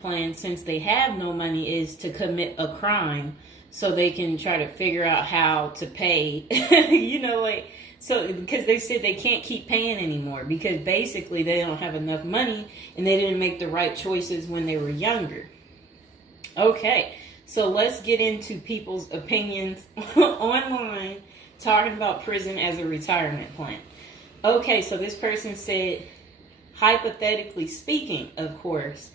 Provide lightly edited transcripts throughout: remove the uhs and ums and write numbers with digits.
plan, since they have no money, is to commit a crime so they can try to figure out how to pay. So because they said they can't keep paying anymore because basically they don't have enough money and they didn't make the right choices when they were younger. Okay, so let's get into people's opinions online talking about prison as a retirement plan. Okay, so this person said, hypothetically speaking, of course,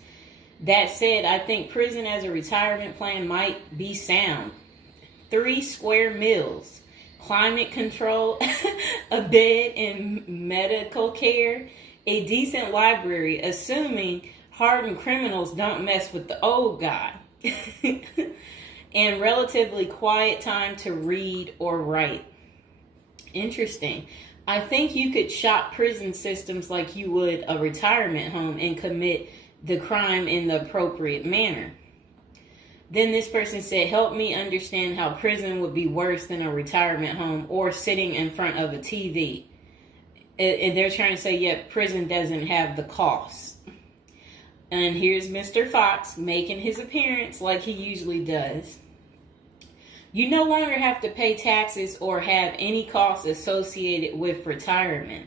that said, I think prison as a retirement plan might be sound. 3 square meals, climate control, a bed and medical care, a decent library, assuming hardened criminals don't mess with the old guy, and relatively quiet time to read or write. Interesting. I think you could shop prison systems like you would a retirement home and commit the crime in the appropriate manner. Then this person said, help me understand how prison would be worse than a retirement home or sitting in front of a TV. And they're trying to say, yeah, prison doesn't have the costs. And here's Mr. Fox making his appearance like he usually does. You no longer have to pay taxes or have any costs associated with retirement.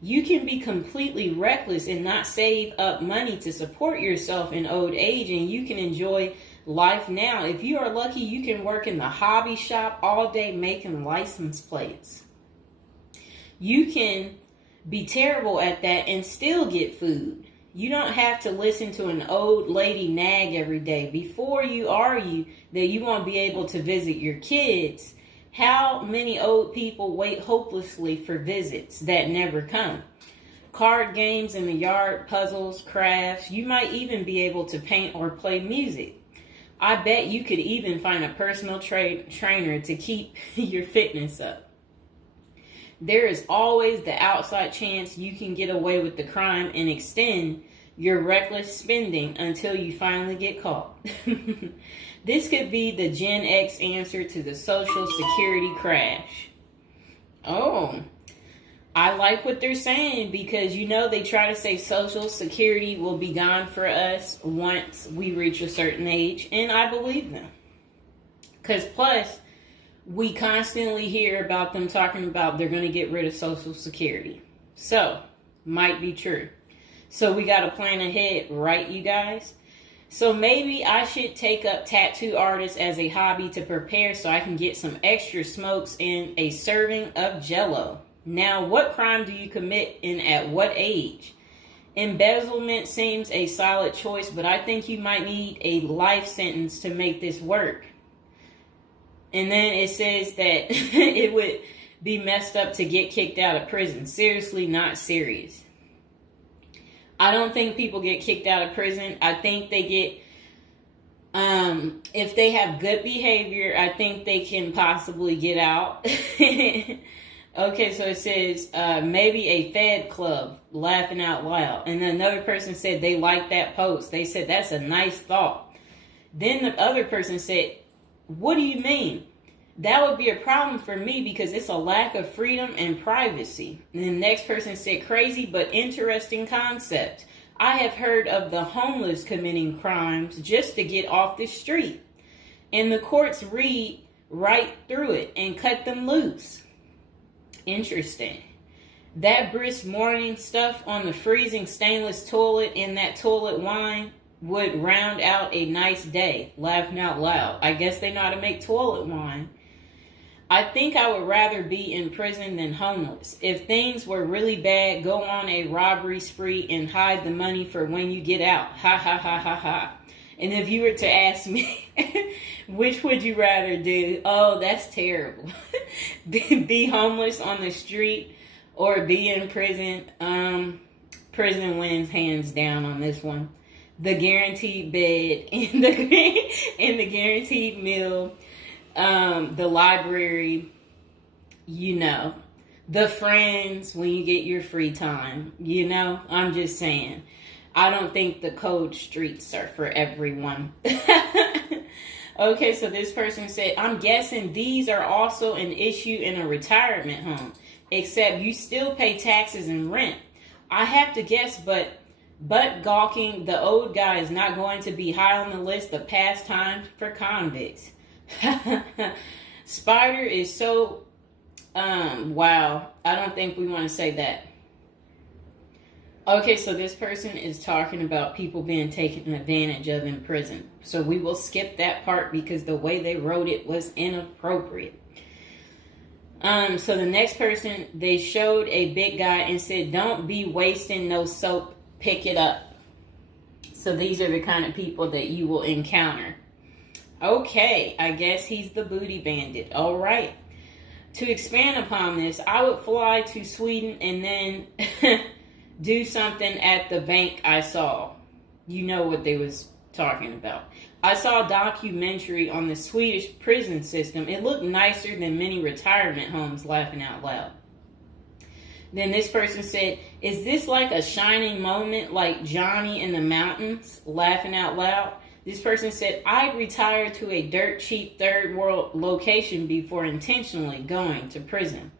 You can be completely reckless and not save up money to support yourself in old age, and you can enjoy life now. If you are lucky, you can work in the hobby shop all day making license plates. You can be terrible at that and still get food. You don't have to listen to an old lady nag every day before you argue that you won't be able to visit your kids. How many old people wait hopelessly for visits that never come? Card games in the yard, puzzles, crafts. You might even be able to paint or play music. I bet you could even find a personal trainer to keep your fitness up. There is always the outside chance you can get away with the crime and extend your reckless spending until you finally get caught. This could be the Gen X answer to the Social Security crash. Oh, I like what they're saying because, they try to say Social Security will be gone for us once we reach a certain age. And I believe them. Because plus, we constantly hear about them talking about they're going to get rid of Social Security. So, might be true. So we got to plan ahead, right, you guys? So maybe I should take up tattoo artists as a hobby to prepare so I can get some extra smokes and a serving of Jell-O. Now, what crime do you commit and at what age? Embezzlement seems a solid choice, but I think you might need a life sentence to make this work. And then it says that it would be messed up to get kicked out of prison. Seriously, not serious. I don't think people get kicked out of prison. I think they get, if they have good behavior, I think they can possibly get out. Okay, so it says maybe a Fed club, laughing out loud. And then another person said they liked that post. They said that's a nice thought. Then the other person said, what do you mean? That would be a problem for me because it's a lack of freedom and privacy. And the next person said, crazy but interesting concept. I have heard of the homeless committing crimes just to get off the street. And the courts read right through it and cut them loose. Interesting. That brisk morning stuff on the freezing stainless toilet and that toilet wine would round out a nice day. Laughing out loud. I guess they know how to make toilet wine. I think I would rather be in prison than homeless. If things were really bad, go on a robbery spree and hide the money for when you get out. Ha ha ha ha ha. And if you were to ask me, which would you rather do? Oh, that's terrible. Be homeless on the street or be in prison? Prison wins hands down on this one. The guaranteed bed and the guaranteed meal. The library, the friends when you get your free time, I'm just saying, I don't think the cold streets are for everyone. Okay, so this person said, I'm guessing these are also an issue in a retirement home, except you still pay taxes and rent. I have to guess, but But gawking, the old guy is not going to be high on the list of pastimes for convicts. Spider is so, wow. I don't think we want to say that. Okay, so this person is talking about people being taken advantage of in prison. So we will skip that part because the way they wrote it was inappropriate. So the next person, they showed a big guy and said, "Don't be wasting no soap, pick it up." So these are the kind of people that you will encounter. Okay, I guess he's the booty bandit. All right. To expand upon this, I would fly to Sweden and then do something at the bank I saw. You know what they was talking about. I saw a documentary on the Swedish prison system. It looked nicer than many retirement homes, laughing out loud. Then this person said, "Is this like a shining moment like Johnny in the Mountains?" Laughing out loud. This person said, "I retired to a dirt cheap third world location before intentionally going to prison."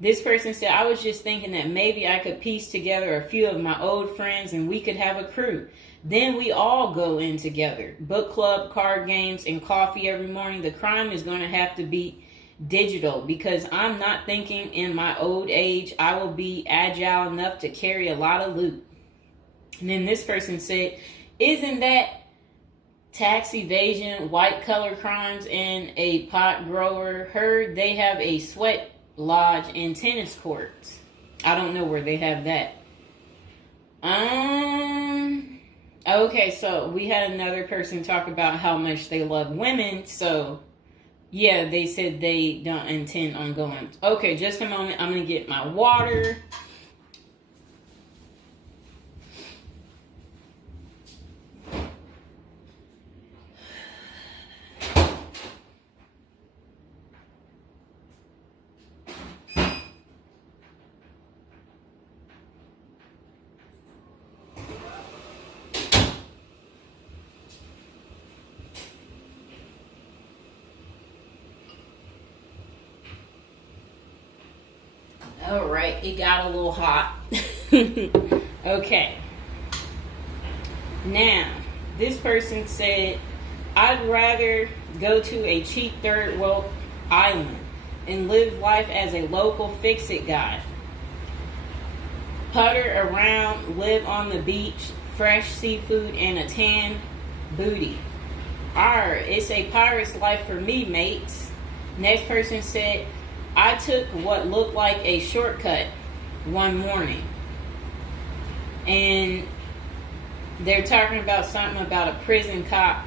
This person said, "I was just thinking that maybe I could piece together a few of my old friends and we could have a crew. Then we all go in together. Book club, card games, and coffee every morning. The crime is going to have to be digital because I'm not thinking in my old age I will be agile enough to carry a lot of loot." And then this person said, "Isn't that tax evasion, white collar crimes, and a pot grower? Heard they have a sweat lodge and tennis courts." I don't know where they have that. Okay, so we had another person talk about how much they love women. So, yeah, they said they don't intend on going. Okay, just a moment. I'm going to get my water. All right, it got a little hot. Okay. Now, this person said, "I'd rather go to a cheap third world island and live life as a local fix-it guy. Putter around, live on the beach, fresh seafood, and a tan booty. Arr, it's a pirate's life for me, mates." Next person said, "I took what looked like a shortcut one morning." And they're talking about something about a prison cop.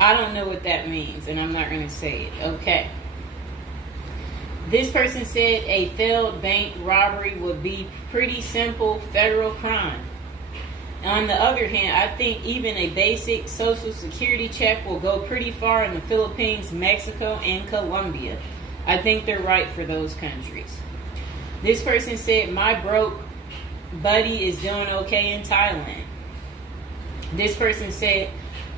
I don't know what that means, and I'm not going to say it. Okay. This person said a failed bank robbery would be pretty simple federal crime. On the other hand, I think even a basic social security check will go pretty far in the Philippines, Mexico, and Colombia. I think they're right for those countries. This person said, "My broke buddy is doing okay in Thailand." This person said,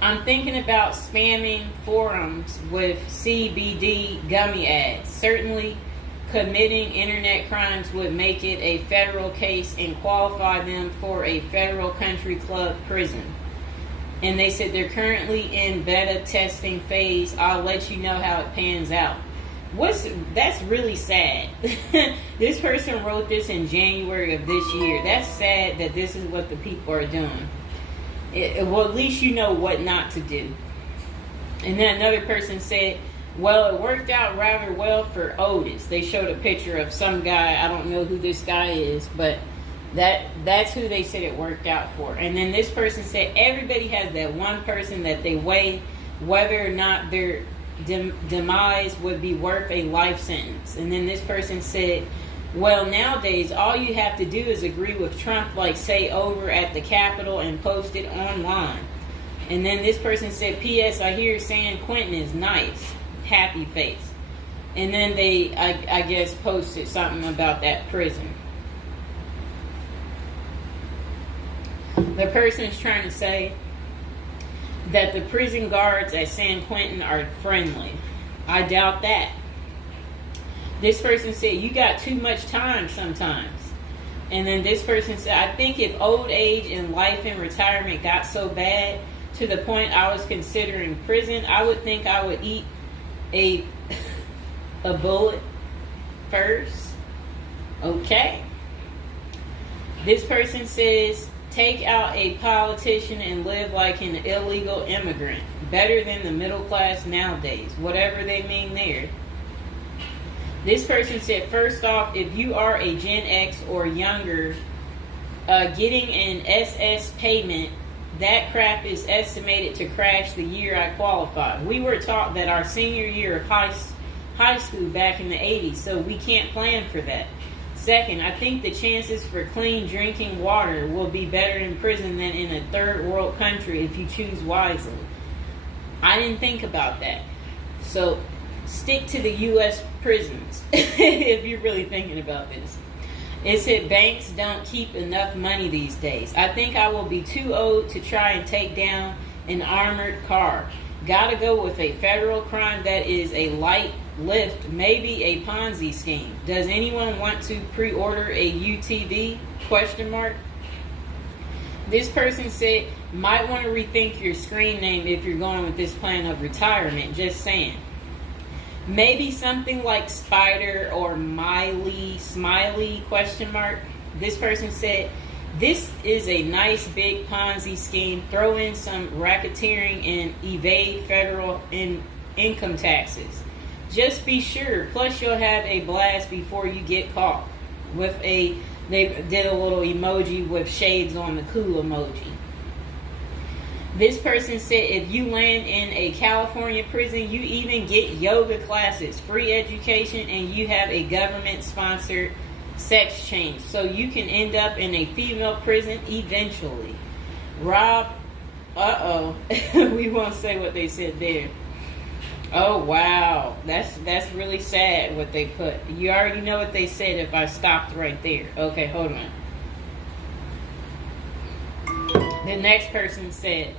"I'm thinking about spamming forums with CBD gummy ads. Certainly committing internet crimes would make it a federal case and qualify them for a federal country club prison." And they said they're currently in beta testing phase. I'll let you know how it pans out. That's really sad. This person wrote this in January of this year. That's sad that this is what the people are doing. Well, at least you know what not to do. And then another person said, "Well, it worked out rather well for Otis." They showed a picture of some guy. I don't know who this guy is, but that's who they said it worked out for. And then this person said everybody has that one person that they weigh whether or not their demise would be worth a life sentence. And then this person said, "Well, nowadays all you have to do is agree with Trump, like say over at the Capitol and post it online." And then this person said, "P.S. I hear San Quentin is nice. Happy face." And then they, I guess, posted something about that prison. The person is trying to say that the prison guards at San Quentin are friendly. I doubt that. This person said, "You got too much time sometimes." And then this person said, I think if old age and life and retirement got so bad to the point I was considering prison, I would think I would eat a bullet first. Okay. This person says, take out a politician and live like an illegal immigrant. Better than the middle class nowadays. Whatever they mean there. This person said, first off, if you are a Gen X or younger, getting an SS payment, that crap is estimated to crash the year I qualified. We were taught that our senior year of high school back in the 80s, so we can't plan for that. Second, I think the chances for clean drinking water will be better in prison than in a third world country if you choose wisely. I didn't think about that. So stick to the U.S. prisons if you're really thinking about this. It said banks don't keep enough money these days. I think I will be too old to try and take down an armored car. Gotta go with a federal crime that is a light lift, maybe a Ponzi scheme. Does anyone want to pre-order a UTV? Question mark. This person said, might want to rethink your screen name if you're going with this plan of retirement. Just saying. Maybe something like Spider or Smiley, question mark. This person said, this is a nice big Ponzi scheme. Throw in some racketeering and evade federal income taxes. Just be sure. Plus you'll have a blast before you get caught. They did a little emoji with shades on the cool emoji. This person said if you land in a California prison, you even get yoga classes, free education, and you have a government-sponsored sex change. So you can end up in a female prison eventually. Rob, we won't say what they said there. Oh, wow. That's really sad what they put. You already know what they said if I stopped right there. Okay, hold on. The next person said,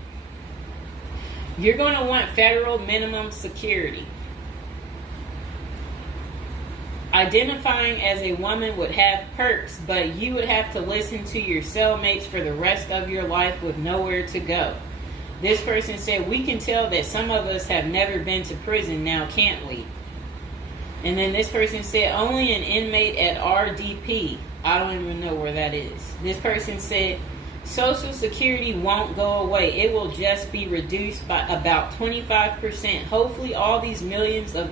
you're going to want federal minimum security. Identifying as a woman would have perks, but you would have to listen to your cellmates for the rest of your life with nowhere to go. This person said, we can tell that some of us have never been to prison now, can't we? And then this person said, only an inmate at RDP. I don't even know where that is. This person said, Social Security won't go away. It will just be reduced by about 25%. Hopefully all these millions of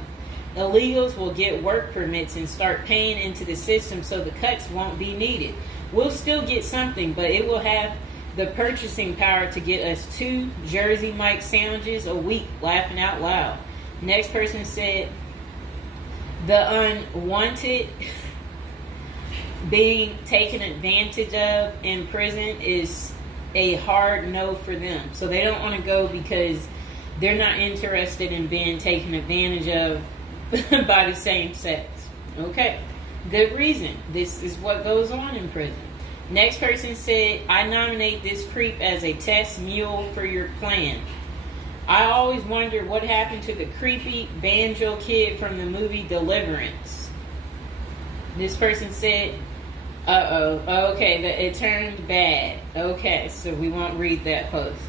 illegals will get work permits and start paying into the system so the cuts won't be needed. We'll still get something, but it will have the purchasing power to get us 2 Jersey Mike sandwiches a week, laughing out loud. Next person said, the unwanted being taken advantage of in prison is a hard no for them. So they don't want to go because they're not interested in being taken advantage of by the same sex. Okay, good reason. This is what goes on in prison. Next person said, I nominate this creep as a test mule for your plan. I always wonder what happened to the creepy banjo kid from the movie Deliverance. This person said, okay, it turned bad. Okay, so we won't read that post.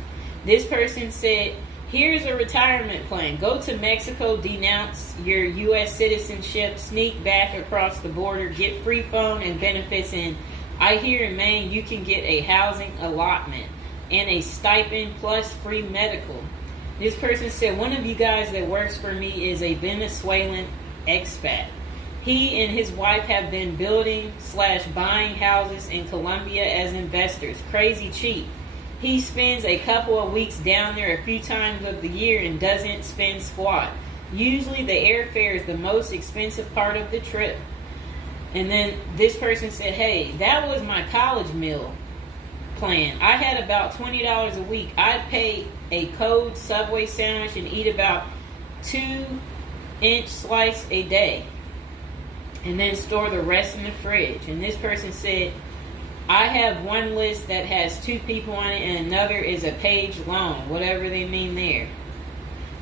This person said, here's a retirement plan. Go to Mexico, denounce your U.S. citizenship, sneak back across the border, get free phone and benefits, and I hear in Maine you can get a housing allotment and a stipend plus free medical. This person said, one of you guys that works for me is a Venezuelan expat. He and his wife have been building/buying houses in Colombia as investors. Crazy cheap. He spends a couple of weeks down there a few times of the year and doesn't spend squat. Usually the airfare is the most expensive part of the trip. And then this person said, hey, that was my college meal plan. I had about $20 a week. I'd pay a cold Subway sandwich and eat about 2-inch slice a day. And then store the rest in the fridge. And this person said, I have one list that has 2 people on it and another is a page long, whatever they mean there.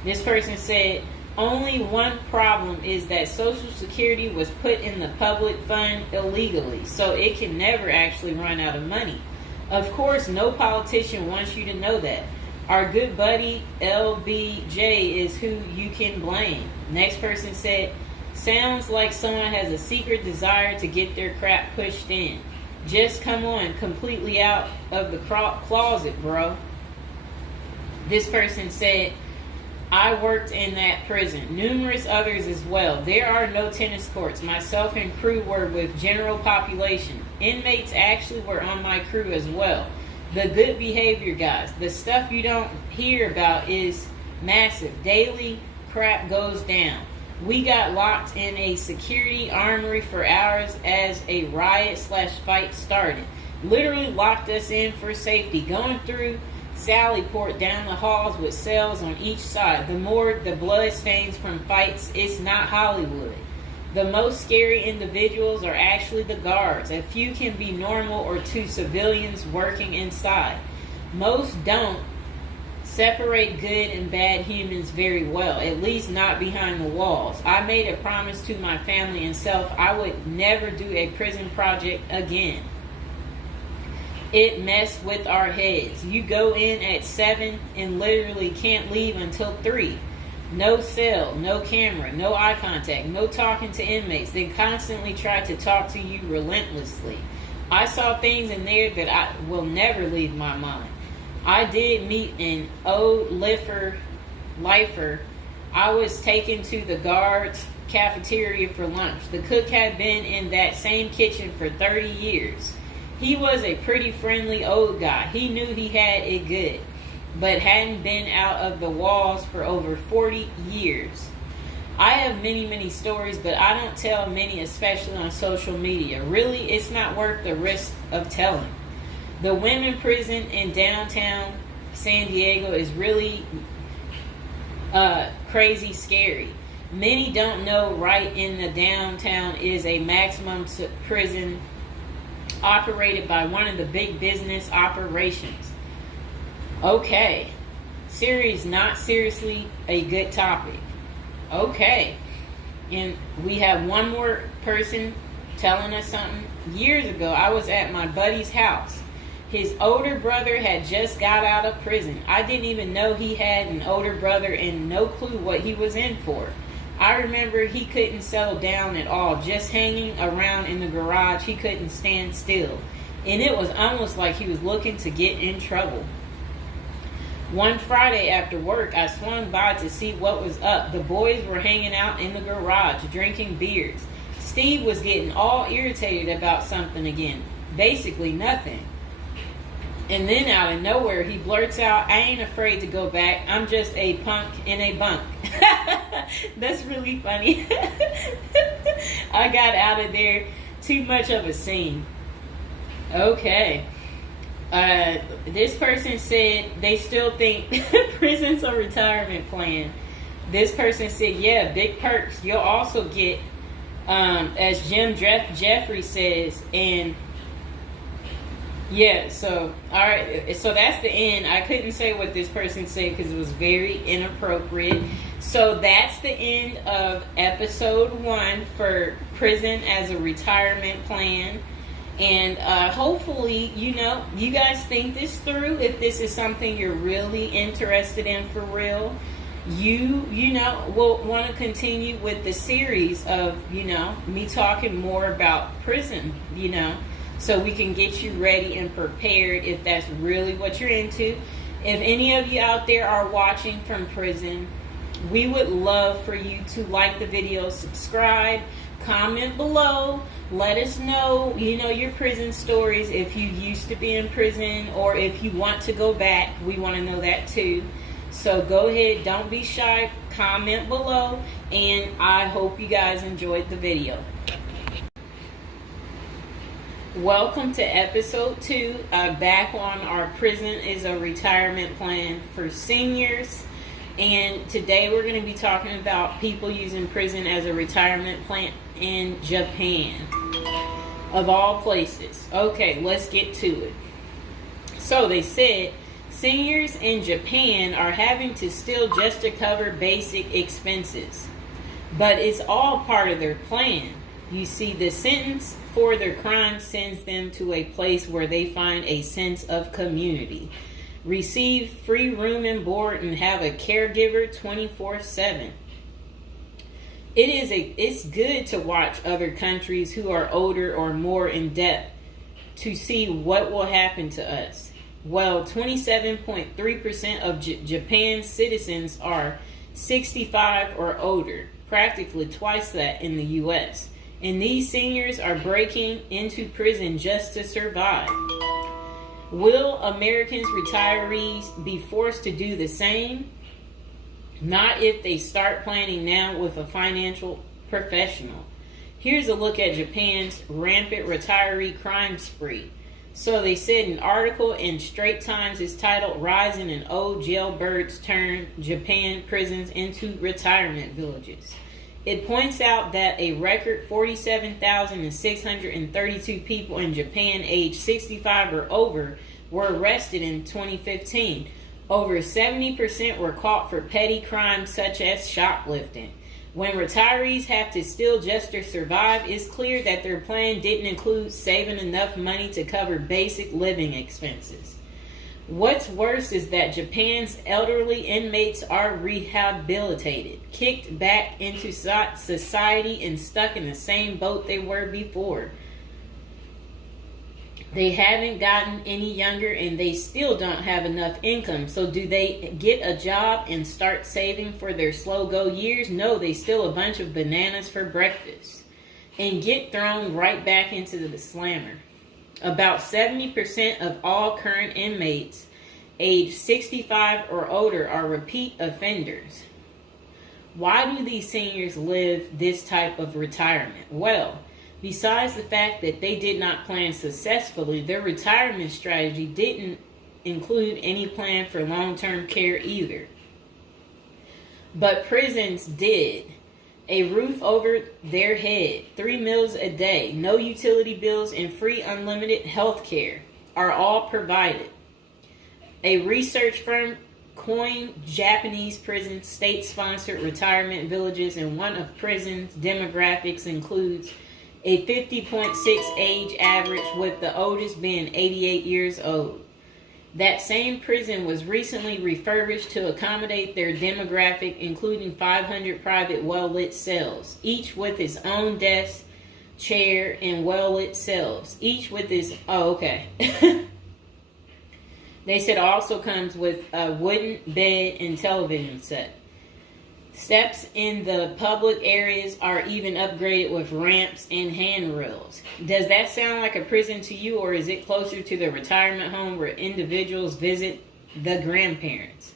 This person said, Only one problem is that Social Security was put in the public fund illegally, so it can never actually run out of money. Of course, no politician wants you to know that. Our good buddy LBJ is who you can blame. Next person said, sounds like someone has a secret desire to get their crap pushed in. Just come on, completely out of the closet, bro. This person said, I worked in that prison. Numerous others as well. There are no tennis courts. Myself and crew were with general population. Inmates actually were on my crew as well. The good behavior guys. The stuff you don't hear about is massive. Daily crap goes down. We got locked in a security armory for hours as a riot/fight started. Literally locked us in for safety. Going through Sallyport down the halls with cells on each side. The more the blood stains from fights, it's not Hollywood. The most scary individuals are actually the guards. A few can be normal or two civilians working inside. Most don't separate good and bad humans very well, at least not behind the walls. I made a promise to my family and self I would never do a prison project again. It messed with our heads. You go in at 7 and literally can't leave until 3. No cell, no camera, no eye contact, no talking to inmates. They constantly try to talk to you relentlessly. I saw things in there that I will never leave my mind. I did meet an old lifer. I was taken to the guards' cafeteria for lunch. The cook had been in that same kitchen for 30 years. He was a pretty friendly old guy. He knew he had it good, but hadn't been out of the walls for over 40 years. I have many stories, but I don't tell many, especially on social media. Really, it's not worth the risk of telling. The women prison in downtown San Diego is really crazy scary. Many don't know right in the downtown is a maximum prison operated by one of the big business operations. Okay. Series not seriously a good topic. Okay. And we have one more person telling us something. Years ago, I was at my buddy's house. His older brother had just got out of prison. I didn't even know he had an older brother and no clue what he was in for. I remember he couldn't settle down at all, just hanging around in the garage. He couldn't stand still. And it was almost like he was looking to get in trouble. One Friday after work, I swung by to see what was up. The boys were hanging out in the garage, drinking beers. Steve was getting all irritated about something again. Basically nothing. And then out of nowhere, he blurts out, I ain't afraid to go back. I'm just a punk in a bunk. That's really funny. I got out of there. Too much of a scene. Okay. This person said they still think prison's a retirement plan. This person said, yeah, big perks. You'll also get, as Jim Jeffrey says, and yeah, so, all right, so that's the end. I couldn't say what this person said because it was very inappropriate. So that's the end of episode 1 for prison as a retirement plan. And hopefully, you guys think this through. If this is something you're really interested in for real, you will want to continue with the series of, me talking more about prison, so we can get you ready and prepared if that's really what you're into. If any of you out there are watching from prison, we would love for you to like the video, subscribe, comment below, let us know, your prison stories, if you used to be in prison or if you want to go back. We want to know that too. So go ahead, don't be shy, comment below, and I hope you guys enjoyed the video. Welcome to episode 2, back on our prison is a retirement plan for seniors. And today we're going to be talking about people using prison as a retirement plan in Japan, of all places. Okay, let's get to it. So they said Seniors in Japan are having to steal just to cover basic expenses. But it's all part of their plan. You see, the sentence for their crime sends them to a place where they find a sense of community, receive free room and board, and have a caregiver 24/7. It's good to watch other countries who are older or more in depth to see what will happen to us. Well, 27.3% of Japan's citizens are 65 or older, practically twice that in the U.S. And these seniors are breaking into prison just to survive. Will Americans retirees be forced to do the same? Not if they start planning now with a financial professional. Here's a look at Japan's rampant retiree crime spree. So they said an article in Straits Times is titled "Rising in Old Jailbirds Turn Japan Prisons into Retirement Villages." It points out that a record 47,632 people in Japan aged 65 or over were arrested in 2015. Over 70% were caught for petty crimes such as shoplifting. When retirees have to steal just to survive, it's clear that their plan didn't include saving enough money to cover basic living expenses. What's worse is that Japan's elderly inmates are rehabilitated, kicked back into society, and stuck in the same boat they were before. They haven't gotten any younger, and they still don't have enough income. So do they get a job and start saving for their slow-go years? No, they steal a bunch of bananas for breakfast and get thrown right back into the slammer. About 70% of all current inmates aged 65 or older are repeat offenders. Why do these seniors live this type of retirement? Well, besides the fact that they did not plan successfully, their retirement strategy didn't include any plan for long-term care either. But prisons did. A roof over their head, 3 meals a day, no utility bills, and free unlimited health care are all provided. A research firm coined Japanese prisons state-sponsored retirement villages, and one of prisons' demographics includes a 50.6 age average, with the oldest being 88 years old. That same prison was recently refurbished to accommodate their demographic, including 500 private well-lit cells, each with its own desk, chair, and well-lit cells, each with its... Oh, okay. They said also comes with a wooden bed and television set. Steps in the public areas are even upgraded with ramps and handrails. Does that sound like a prison to you, or is it closer to the retirement home where individuals visit the grandparents?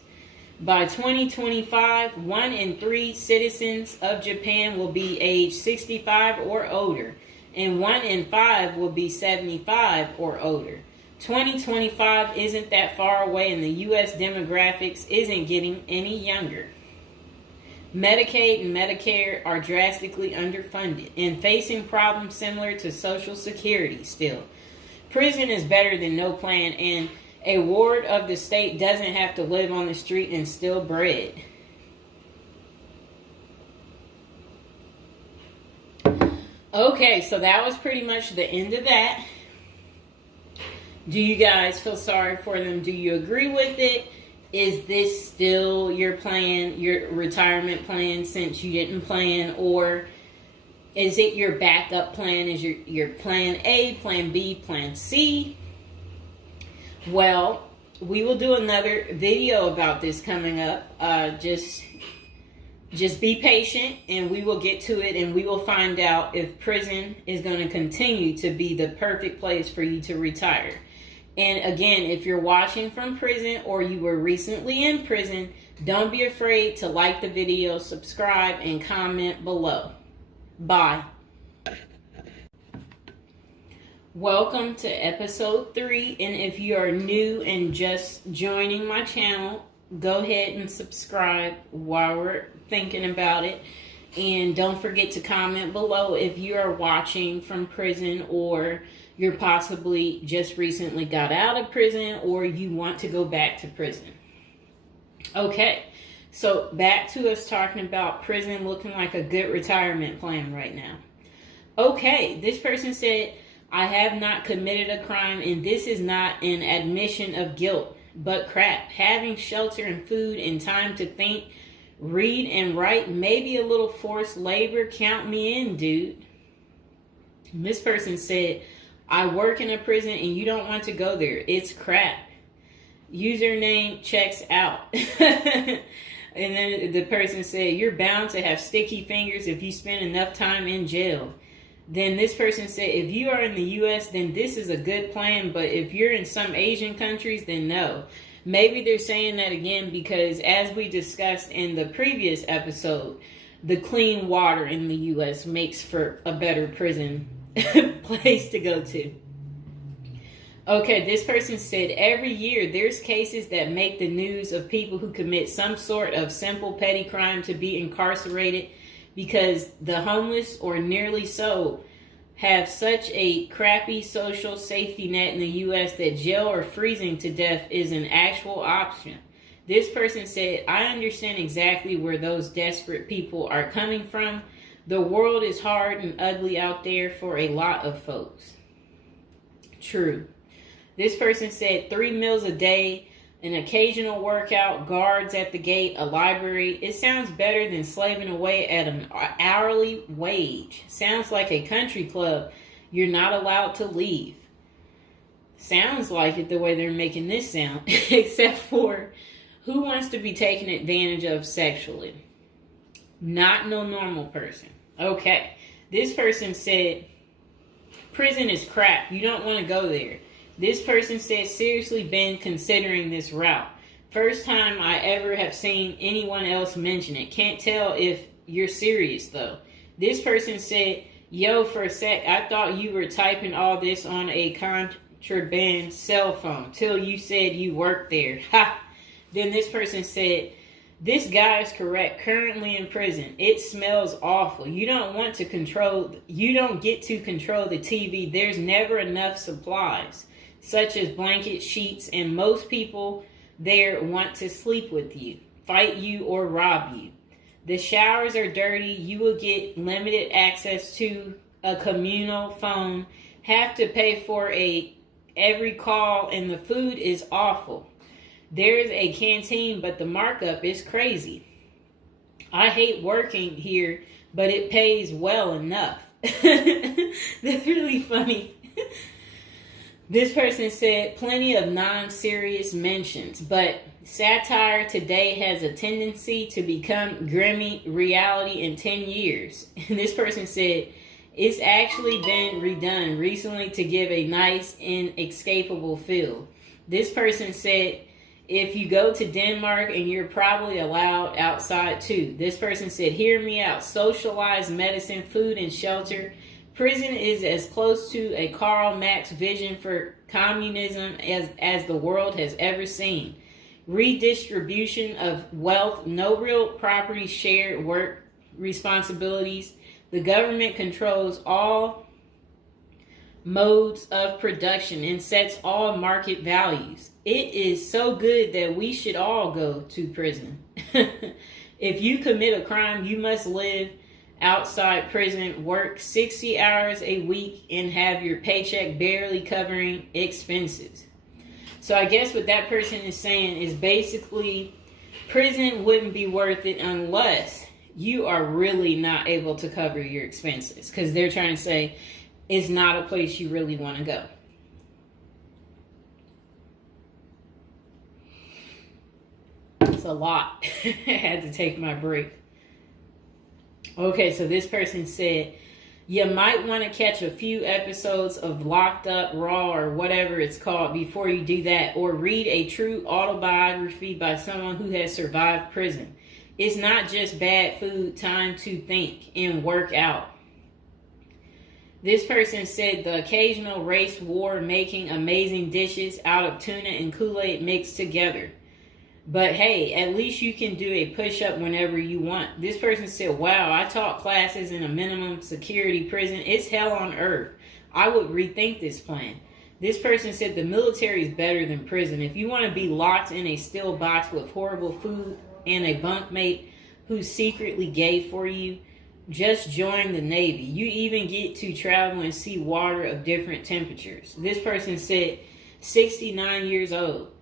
By 2025, 1 in 3 citizens of Japan will be age 65 or older, and 1 in 5 will be 75 or older. 2025 isn't that far away, and the U.S. demographics isn't getting any younger. Medicaid and Medicare are drastically underfunded and facing problems similar to Social Security still. Prison is better than no plan, and a ward of the state doesn't have to live on the street and steal bread. Okay, so that was pretty much the end of that. Do you guys feel sorry for them? Do you agree with it? Is this still your plan, your retirement plan, since you didn't plan? Or is it your backup plan? Is your plan A, plan B, plan C? Well, we will do another video about this coming up. Just be patient, and we will get to it, and we will find out if prison is going to continue to be the perfect place for you to retire. And again, if you're watching from prison or you were recently in prison, don't be afraid to like the video, subscribe, and comment below. Bye. Welcome to episode 3. And if you are new and just joining my channel, go ahead and subscribe while we're thinking about it. And don't forget to comment below if you are watching from prison or you're possibly just recently got out of prison, or you want to go back to prison. Okay, so back to us talking about prison looking like a good retirement plan right now. Okay, this person said, I have not committed a crime, and this is not an admission of guilt, but crap. Having shelter and food and time to think, read and write, maybe a little forced labor, count me in, dude. And this person said, I work in a prison and you don't want to go there. It's crap. Username checks out. And then the person said, you're bound to have sticky fingers if you spend enough time in jail. Then this person said, if you are in the U.S., then this is a good plan. But if you're in some Asian countries, then no. Maybe they're saying that again because, as we discussed in the previous episode, the clean water in the U.S. makes for a better prison place to go to. Okay, this person said, every year there's cases that make the news of people who commit some sort of simple petty crime to be incarcerated because the homeless, or nearly so, have such a crappy social safety net in the U.S. that jail or freezing to death is an actual option. This person said, I understand exactly where those desperate people are coming from. The world is hard and ugly out there for a lot of folks. True. This person said 3 meals a day, an occasional workout, guards at the gate, a library. It sounds better than slaving away at an hourly wage. Sounds like a country club you're not allowed to leave. Sounds like it the way they're making this sound, except for who wants to be taken advantage of sexually? Not no normal person. Okay, this person said prison is crap. You don't want to go there. This person said, seriously been considering this route. First time I ever have seen anyone else mention it. Can't tell if you're serious, though. This person said, yo, for a sec, I thought you were typing all this on a contraband cell phone till you said you worked there. Ha! Then this person said, this guy is correct. Currently in prison. It smells awful. You don't get to control the TV. There's never enough supplies, such as blankets, sheets, and most people there want to sleep with you, fight you, or rob you. The showers are dirty. You will get limited access to a communal phone, have to pay for every call, and the food is awful. There's a canteen, but the markup is crazy. I hate working here, but it pays well enough. That's really funny. This person said, plenty of non-serious mentions, but satire today has a tendency to become grimy reality in 10 years. And this person said, it's actually been redone recently to give a nice, inescapable feel. This person said, if you go to Denmark and you're probably allowed outside too. This person said, hear me out. Socialized medicine, food, and shelter. Prison is as close to a Karl Marx vision for communism as the world has ever seen. Redistribution of wealth, no real property, shared work responsibilities. The government controls all modes of production and sets all market values. It is so good that we should all go to prison. If you commit a crime, you must live outside prison, work 60 hours a week, and have your paycheck barely covering expenses. So I guess what that person is saying is basically prison wouldn't be worth it unless you are really not able to cover your expenses, because they're trying to say it's not a place you really want to go. It's a lot. I had to take my break. Okay, so this person said, you might want to catch a few episodes of Locked Up, Raw, or whatever it's called before you do that, or read a true autobiography by someone who has survived prison. It's not just bad food, time to think and work out. This person said the occasional race war making amazing dishes out of tuna and Kool-Aid mixed together. But hey, at least you can do a push-up whenever you want. This person said, wow, I taught classes in a minimum security prison. It's hell on earth. I would rethink this plan. This person said the military is better than prison. If you want to be locked in a steel box with horrible food and a bunkmate who secretly gay for you, just join the Navy. You even get to travel and see water of different temperatures. This person said 69 years old.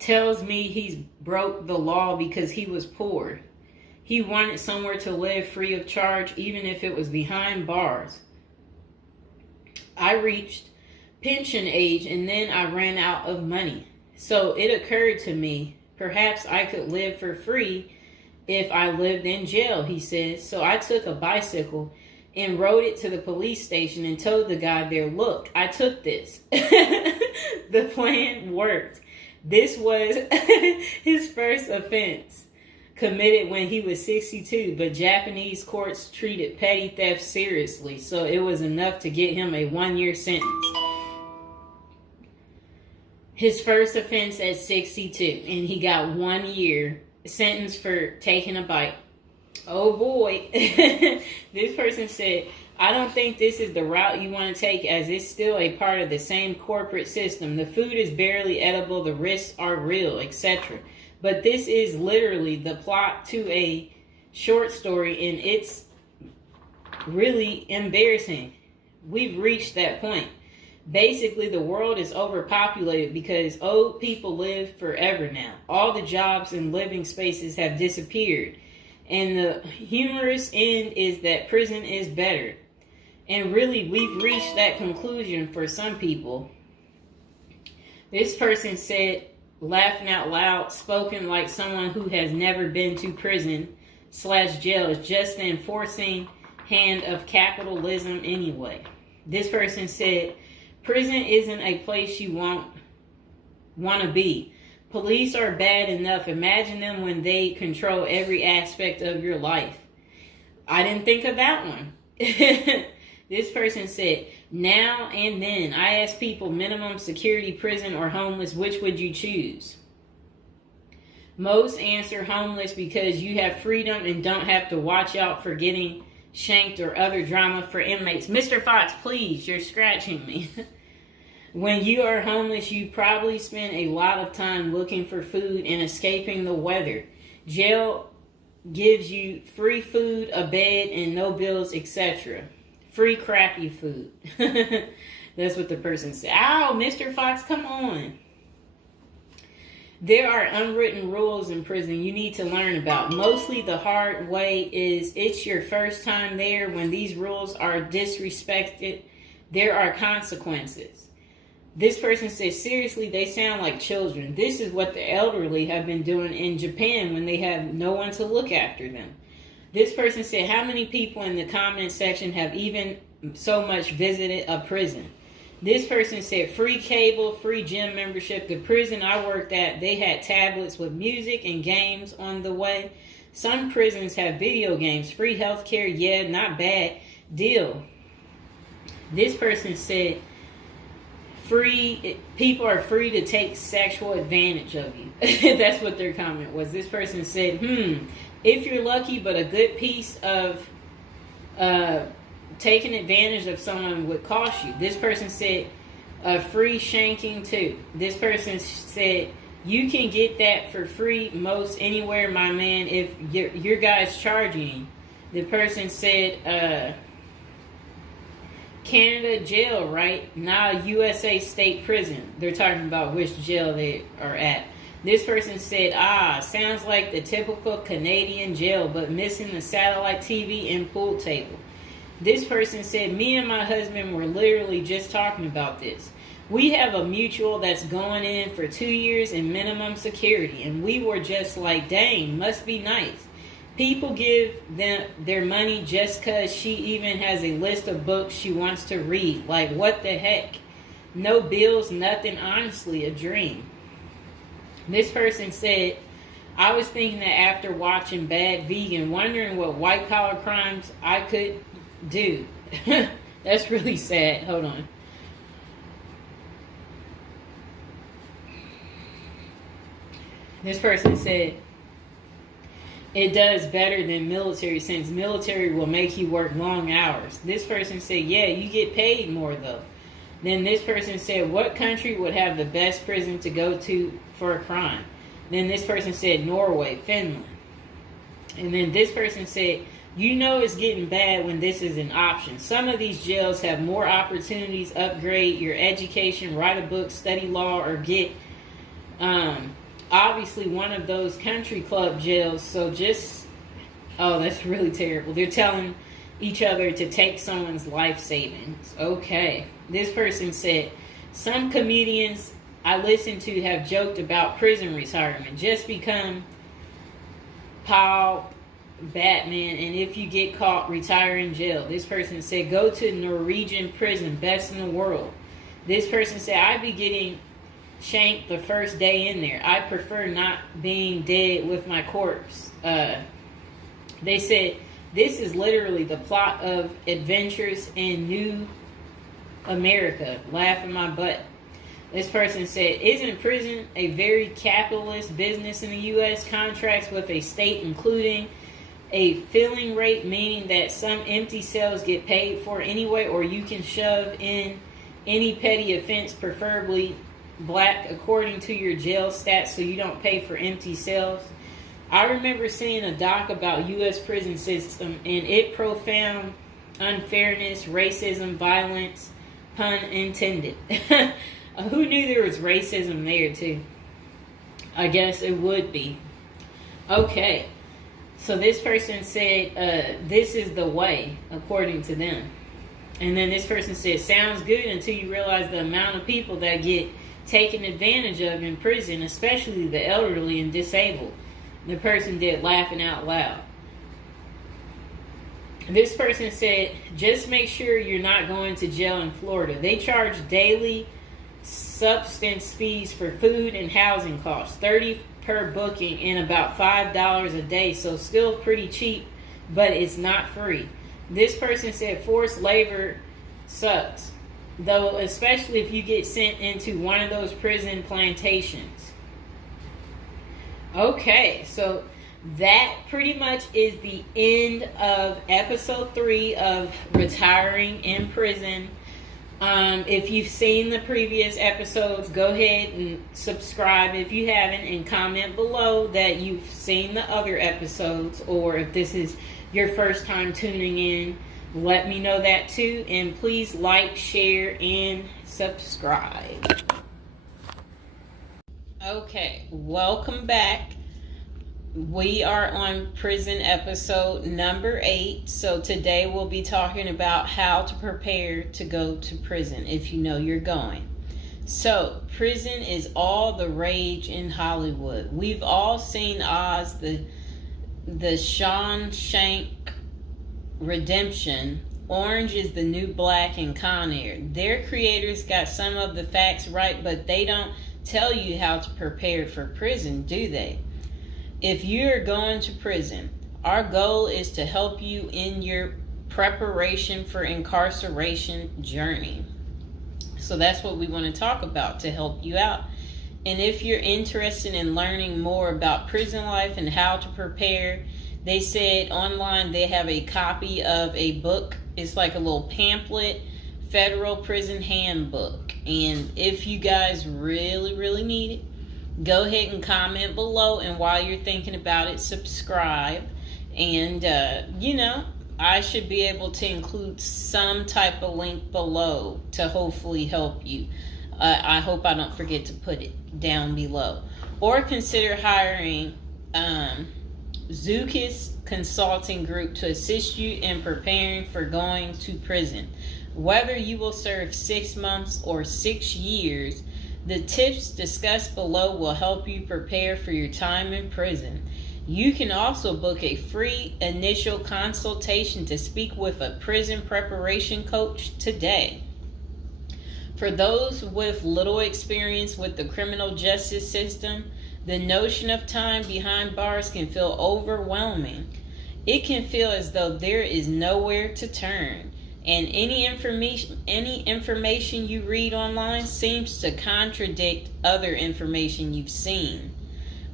Tells me he's broke the law because he was poor. He wanted somewhere to live free of charge, even if it was behind bars. I reached pension age and then I ran out of money. So it occurred to me, perhaps I could live for free if I lived in jail, he says. So I took a bicycle and rode it to the police station and told the guy there, look, I took this. The plan worked. This was his first offense, committed when he was 62, but Japanese courts treated petty theft seriously, so it was enough to get him a 1-year sentence. His first offense at 62, and he got 1 year sentence for taking a bite. Oh boy. This person said, I don't think this is the route you want to take, as it's still a part of the same corporate system. The food is barely edible, the risks are real, etc. But this is literally the plot to a short story, and it's really embarrassing. We've reached that point. Basically, the world is overpopulated because old people live forever now. All the jobs and living spaces have disappeared. And the humorous end is that prison is better. And really, we've reached that conclusion for some people. This person said, laughing out loud, spoken like someone who has never been to prison/jail, is just the enforcing hand of capitalism anyway. This person said, prison isn't a place you want to be. Police are bad enough. Imagine them when they control every aspect of your life. I didn't think of that one. This person said, now and then, I ask people minimum security prison or homeless, which would you choose? Most answer homeless because you have freedom and don't have to watch out for getting shanked or other drama for inmates. Mr. Fox, please, you're scratching me. When you are homeless, you probably spend a lot of time looking for food and escaping the weather. Jail gives you free food, a bed, and no bills, etc. Free crappy food. That's what the person said. Ow, Mr. Fox, come on. There are unwritten rules in prison you need to learn about. Mostly the hard way is it's your first time there. When these rules are disrespected, there are consequences. This person says, seriously, they sound like children. This is what the elderly have been doing in Japan when they have no one to look after them. This person said, how many people in the comment section have even so much visited a prison? This person said, free cable, free gym membership. The prison I worked at, they had tablets with music and games on the way. Some prisons have video games, free healthcare. Yeah, not bad deal. This person said, people are free to take sexual advantage of you. That's what their comment was. This person said, if you're lucky, but a good piece of taking advantage of someone would cost you. This person said, free shanking too. This person said, you can get that for free most anywhere, my man, if your guy's charging. The person said, Canada jail, right? Now USA state prison. They're talking about which jail they are at. This person said, sounds like the typical Canadian jail, but missing the satellite TV and pool table. This person said, me and my husband were literally just talking about this. We have a mutual that's going in for 2 years in minimum security, and we were just like, dang, must be nice. People give them their money just because she even has a list of books she wants to read. Like, what the heck? No bills, nothing. Honestly, a dream. This person said, I was thinking that after watching Bad Vegan, wondering what white-collar crimes I could do. That's really sad. Hold on. This person said, it does better than military, since military will make you work long hours. This person said, yeah, you get paid more though. Then this person said, what country would have the best prison to go to for a crime? Then this person said, Norway, Finland. And then this person said, you know it's getting bad when this is an option. Some of these jails have more opportunities, upgrade your education, write a book, study law, or get obviously one of those country club jails. So just, oh, that's really terrible. They're telling each other to take someone's life savings. Okay. This person said, some comedians I listen to have joked about prison retirement. Just become Paul Batman, and if you get caught, retire in jail. This person said, go to Norwegian prison, best in the world. This person said, I'd be getting shanked the first day in there. I prefer not being dead with my corpse. They said, this is literally the plot of Adventures in New America. Laughing my butt. This person said, isn't prison a very capitalist business in the U.S.? Contracts with a state including a filling rate, meaning that some empty cells get paid for anyway, or you can shove in any petty offense, preferably black, according to your jail stats, so you don't pay for empty cells. I remember seeing a doc about U.S. prison system, and it profound unfairness, racism, violence, pun intended. Who knew there was racism there too? I guess it would be. Okay. So this person said, this is the way, according to them. And then this person said, sounds good until you realize the amount of people that get taken advantage of in prison, especially the elderly and disabled. The person did, laughing out loud. This person said, just make sure you're not going to jail in Florida. They charge daily substance fees for food and housing costs, $30 per booking and about $5 a day, so still pretty cheap, but it's not free. This person said forced labor sucks, though, especially if you get sent into one of those prison plantations. Okay, so that pretty much is the end of episode 3 of Retiring in Prison. If you've seen the previous episodes, go ahead and subscribe if you haven't, and comment below that you've seen the other episodes, or if this is your first time tuning in, let me know that too. And please like, share, and subscribe. Okay, welcome back. We are on prison episode number 8. So today we'll be talking about how to prepare to go to prison if you know you're going. So prison is all the rage in Hollywood. We've all seen Oz, the Shawshank Redemption, Orange is the New Black, and Con Air. Their creators got some of the facts right, but they don't tell you how to prepare for prison, do they? If you're going to prison, our goal is to help you in your preparation for incarceration journey. So that's what we want to talk about, to help you out. And if you're interested in learning more about prison life and how to prepare, they said online they have a copy of a book. It's like a little pamphlet, Federal Prison Handbook. And if you guys really, really need it, go ahead and comment below, and while you're thinking about it, subscribe. And I should be able to include some type of link below to hopefully help you. I hope I don't forget to put it down below. Or consider hiring Zukis Consulting Group to assist you in preparing for going to prison. Whether you will serve 6 months or 6 years, the tips discussed below will help you prepare for your time in prison. You can also book a free initial consultation to speak with a prison preparation coach today. For those with little experience with the criminal justice system, the notion of time behind bars can feel overwhelming. It can feel as though there is nowhere to turn, and any information you read online seems to contradict other information you've seen.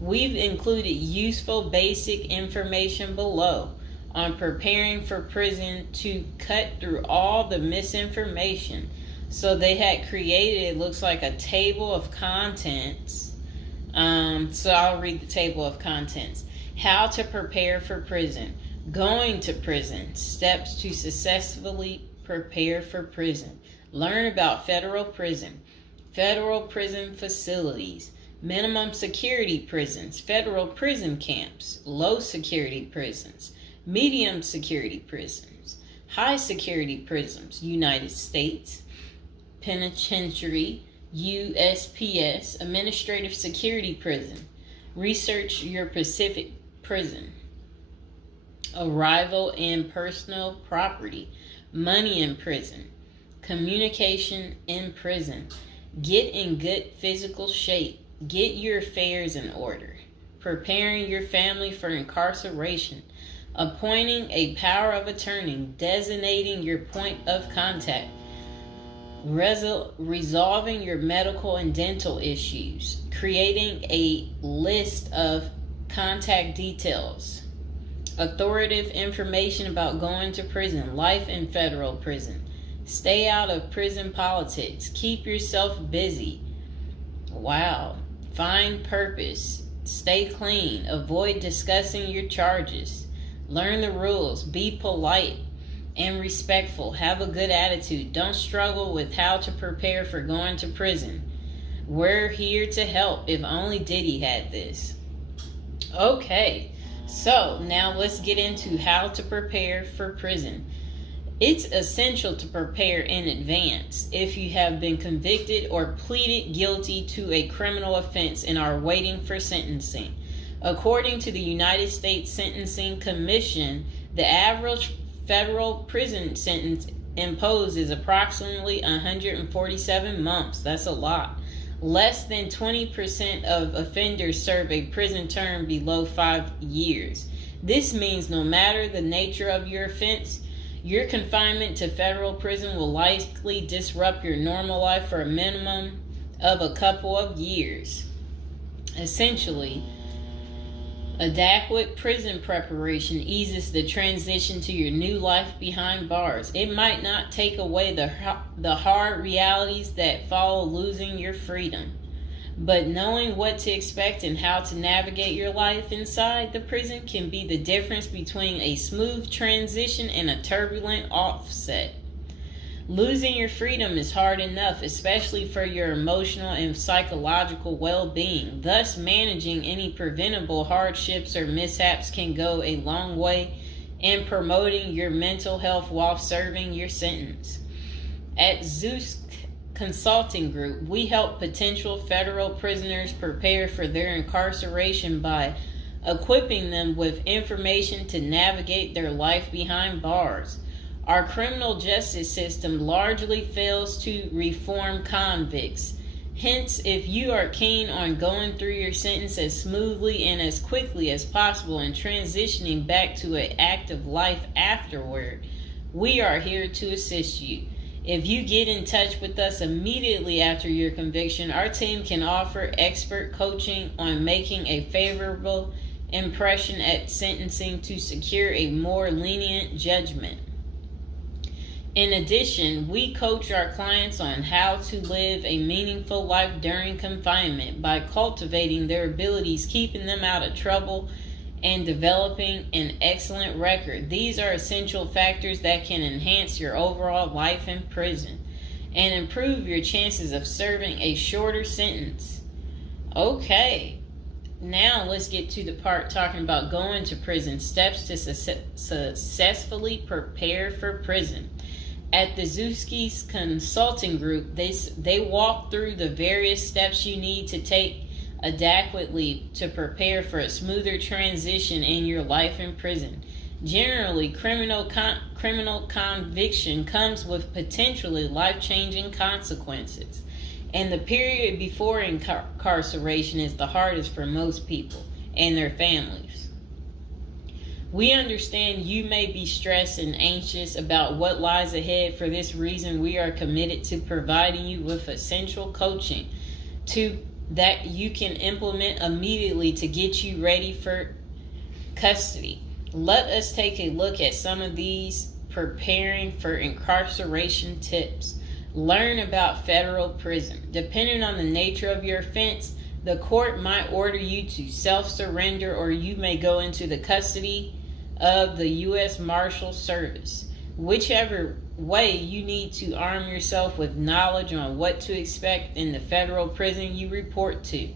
We've included useful basic information below on preparing for prison to cut through all the misinformation. So they had created, it looks like a table of contents. So I'll read the table of contents. How to prepare for prison. Going to prison. Steps to successfully prepare for prison. Learn about federal prison. Federal prison facilities. Minimum security prisons. Federal prison camps. Low security prisons. Medium security prisons. High security prisons. United States Penitentiary. USPS. Administrative security prison. Research your Pacific prison. Arrival and personal property. Money in prison. Communication in prison. Get in good physical shape. Get your affairs in order. Preparing your family for incarceration. Appointing a power of attorney. Designating your point of contact. Resolving your medical and dental issues. Creating a list of contact details. Authoritative information about going to prison. Life in federal prison. Stay out of prison politics. Keep yourself busy. Wow. Find purpose. Stay clean. Avoid discussing your charges. Learn the rules. Be polite and respectful. Have a good attitude. Don't struggle with how to prepare for going to prison. We're here to help. If only Diddy had this. Okay, so now let's get into how to prepare for prison. It's essential to prepare in advance if you have been convicted or pleaded guilty to a criminal offense and are waiting for sentencing. According to the United States Sentencing Commission, the average federal prison sentence imposed is approximately 147 months. That's a lot. Less than 20% of offenders serve a prison term below 5 years. This means no matter the nature of your offense, your confinement to federal prison will likely disrupt your normal life for a minimum of a couple of years. Essentially, adequate prison preparation eases the transition to your new life behind bars. It might not take away the hard realities that follow losing your freedom, but knowing what to expect and how to navigate your life inside the prison can be the difference between a smooth transition and a turbulent offset. Losing your freedom is hard enough, especially for your emotional and psychological well-being. Thus, managing any preventable hardships or mishaps can go a long way in promoting your mental health while serving your sentence. At Zeus Consulting Group, we help potential federal prisoners prepare for their incarceration by equipping them with information to navigate their life behind bars. Our criminal justice system largely fails to reform convicts. Hence, if you are keen on going through your sentence as smoothly and as quickly as possible and transitioning back to an active life afterward, we are here to assist you. If you get in touch with us immediately after your conviction, our team can offer expert coaching on making a favorable impression at sentencing to secure a more lenient judgment. In addition, we coach our clients on how to live a meaningful life during confinement by cultivating their abilities, keeping them out of trouble, and developing an excellent record. These are essential factors that can enhance your overall life in prison and improve your chances of serving a shorter sentence. Okay, now let's get to the part talking about going to prison, steps to successfully prepare for prison. At the Zuski Consulting Group, they walk through the various steps you need to take adequately to prepare for a smoother transition in your life in prison. Generally, criminal conviction comes with potentially life-changing consequences, and the period before incarceration is the hardest for most people and their families. We understand you may be stressed and anxious about what lies ahead. For this reason, we are committed to providing you with essential coaching to that you can implement immediately to get you ready for custody. Let us take a look at some of these preparing for incarceration tips. Learn about federal prison. Depending on the nature of your offense, the court might order you to self-surrender, or you may go into the custody of the U.S. Marshal Service. Whichever way, you need to arm yourself with knowledge on what to expect in the federal prison you report to.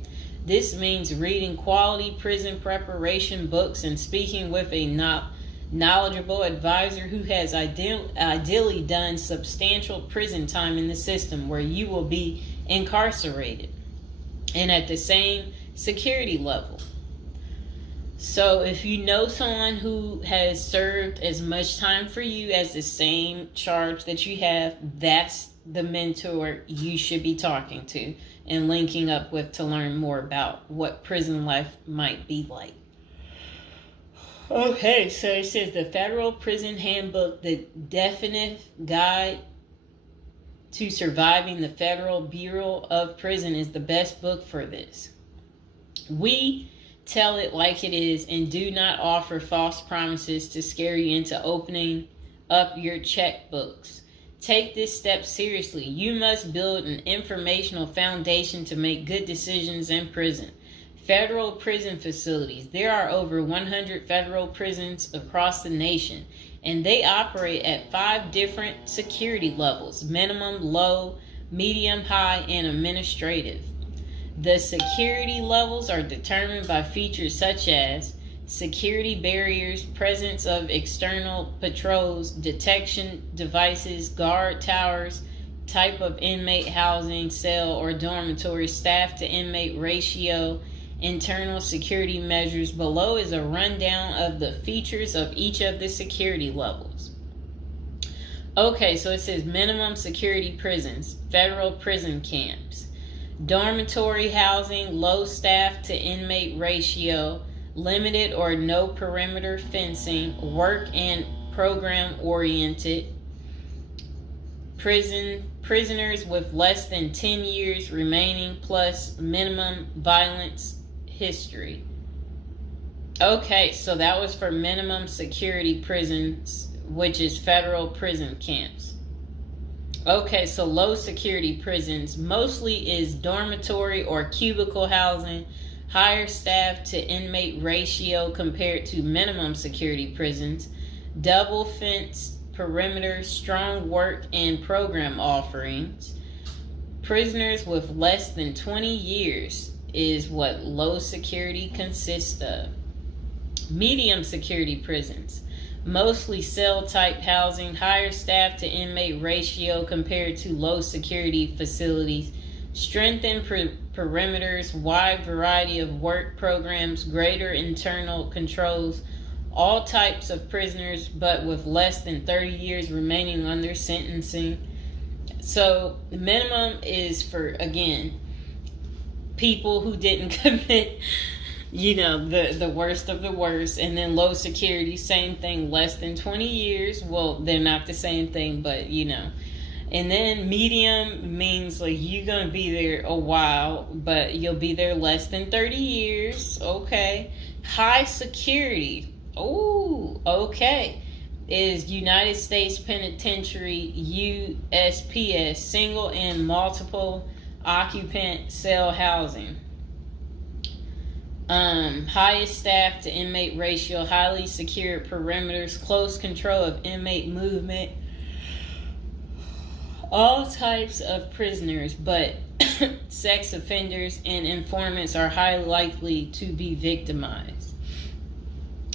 This means reading quality prison preparation books and speaking with a knowledgeable advisor who has ideally done substantial prison time in the system where you will be incarcerated and at the same security level. So if you know someone who has served as much time for you as the same charge that you have, that's the mentor you should be talking to and linking up with to learn more about what prison life might be like. Okay, so it says the Federal Prison Handbook, the definitive guide to surviving the Federal Bureau of Prison, is the best book for this. We tell it like it is and do not offer false promises to scare you into opening up your checkbooks. Take this step seriously. You must build an informational foundation to make good decisions in prison. Federal prison facilities. There are over 100 federal prisons across the nation, and they operate at 5 different security levels: minimum, low, medium, high, and administrative. The security levels are determined by features such as security barriers, presence of external patrols, detection devices, guard towers, type of inmate housing, cell or dormitory, staff to inmate ratio, internal security measures. Below is a rundown of the features of each of the security levels. Okay, so it says minimum security prisons, federal prison camps. Dormitory housing, low staff to inmate ratio, limited or no perimeter fencing, work and program oriented. Prisoners with less than 10 years remaining plus minimum violence history. Okay, so that was for minimum security prisons, which is federal prison camps. Okay, so low security prisons mostly is dormitory or cubicle housing, higher staff to inmate ratio compared to minimum security prisons, double fence perimeter, strong work and program offerings. Prisoners with less than 20 years is what low security consists of. Medium security prisons, mostly cell type housing, higher staff to inmate ratio compared to low security facilities, strengthened perimeters, wide variety of work programs, greater internal controls, all types of prisoners but with less than 30 years remaining on their sentencing. So the minimum is for, again, people who didn't commit the worst of the worst. And then low security, same thing, less than 20 years. Well, they're not the same thing, but And then medium means like you're going to be there a while, but you'll be there less than 30 years. Okay. High security. Oh, okay. Is United States Penitentiary, USPS, single and multiple occupant cell housing. Highest staff to inmate ratio, highly secure perimeters, close control of inmate movement, all types of prisoners, but sex offenders and informants are highly likely to be victimized.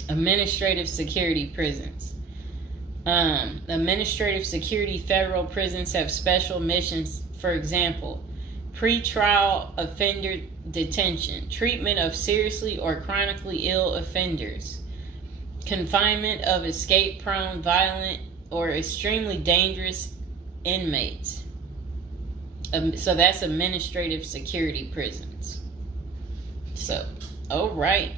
Administrative security prisons. Administrative security federal prisons have special missions. For example, pretrial offender detention, treatment of seriously or chronically ill offenders, confinement of escape-prone, violent, or extremely dangerous inmates. So that's administrative security prisons. So, all right.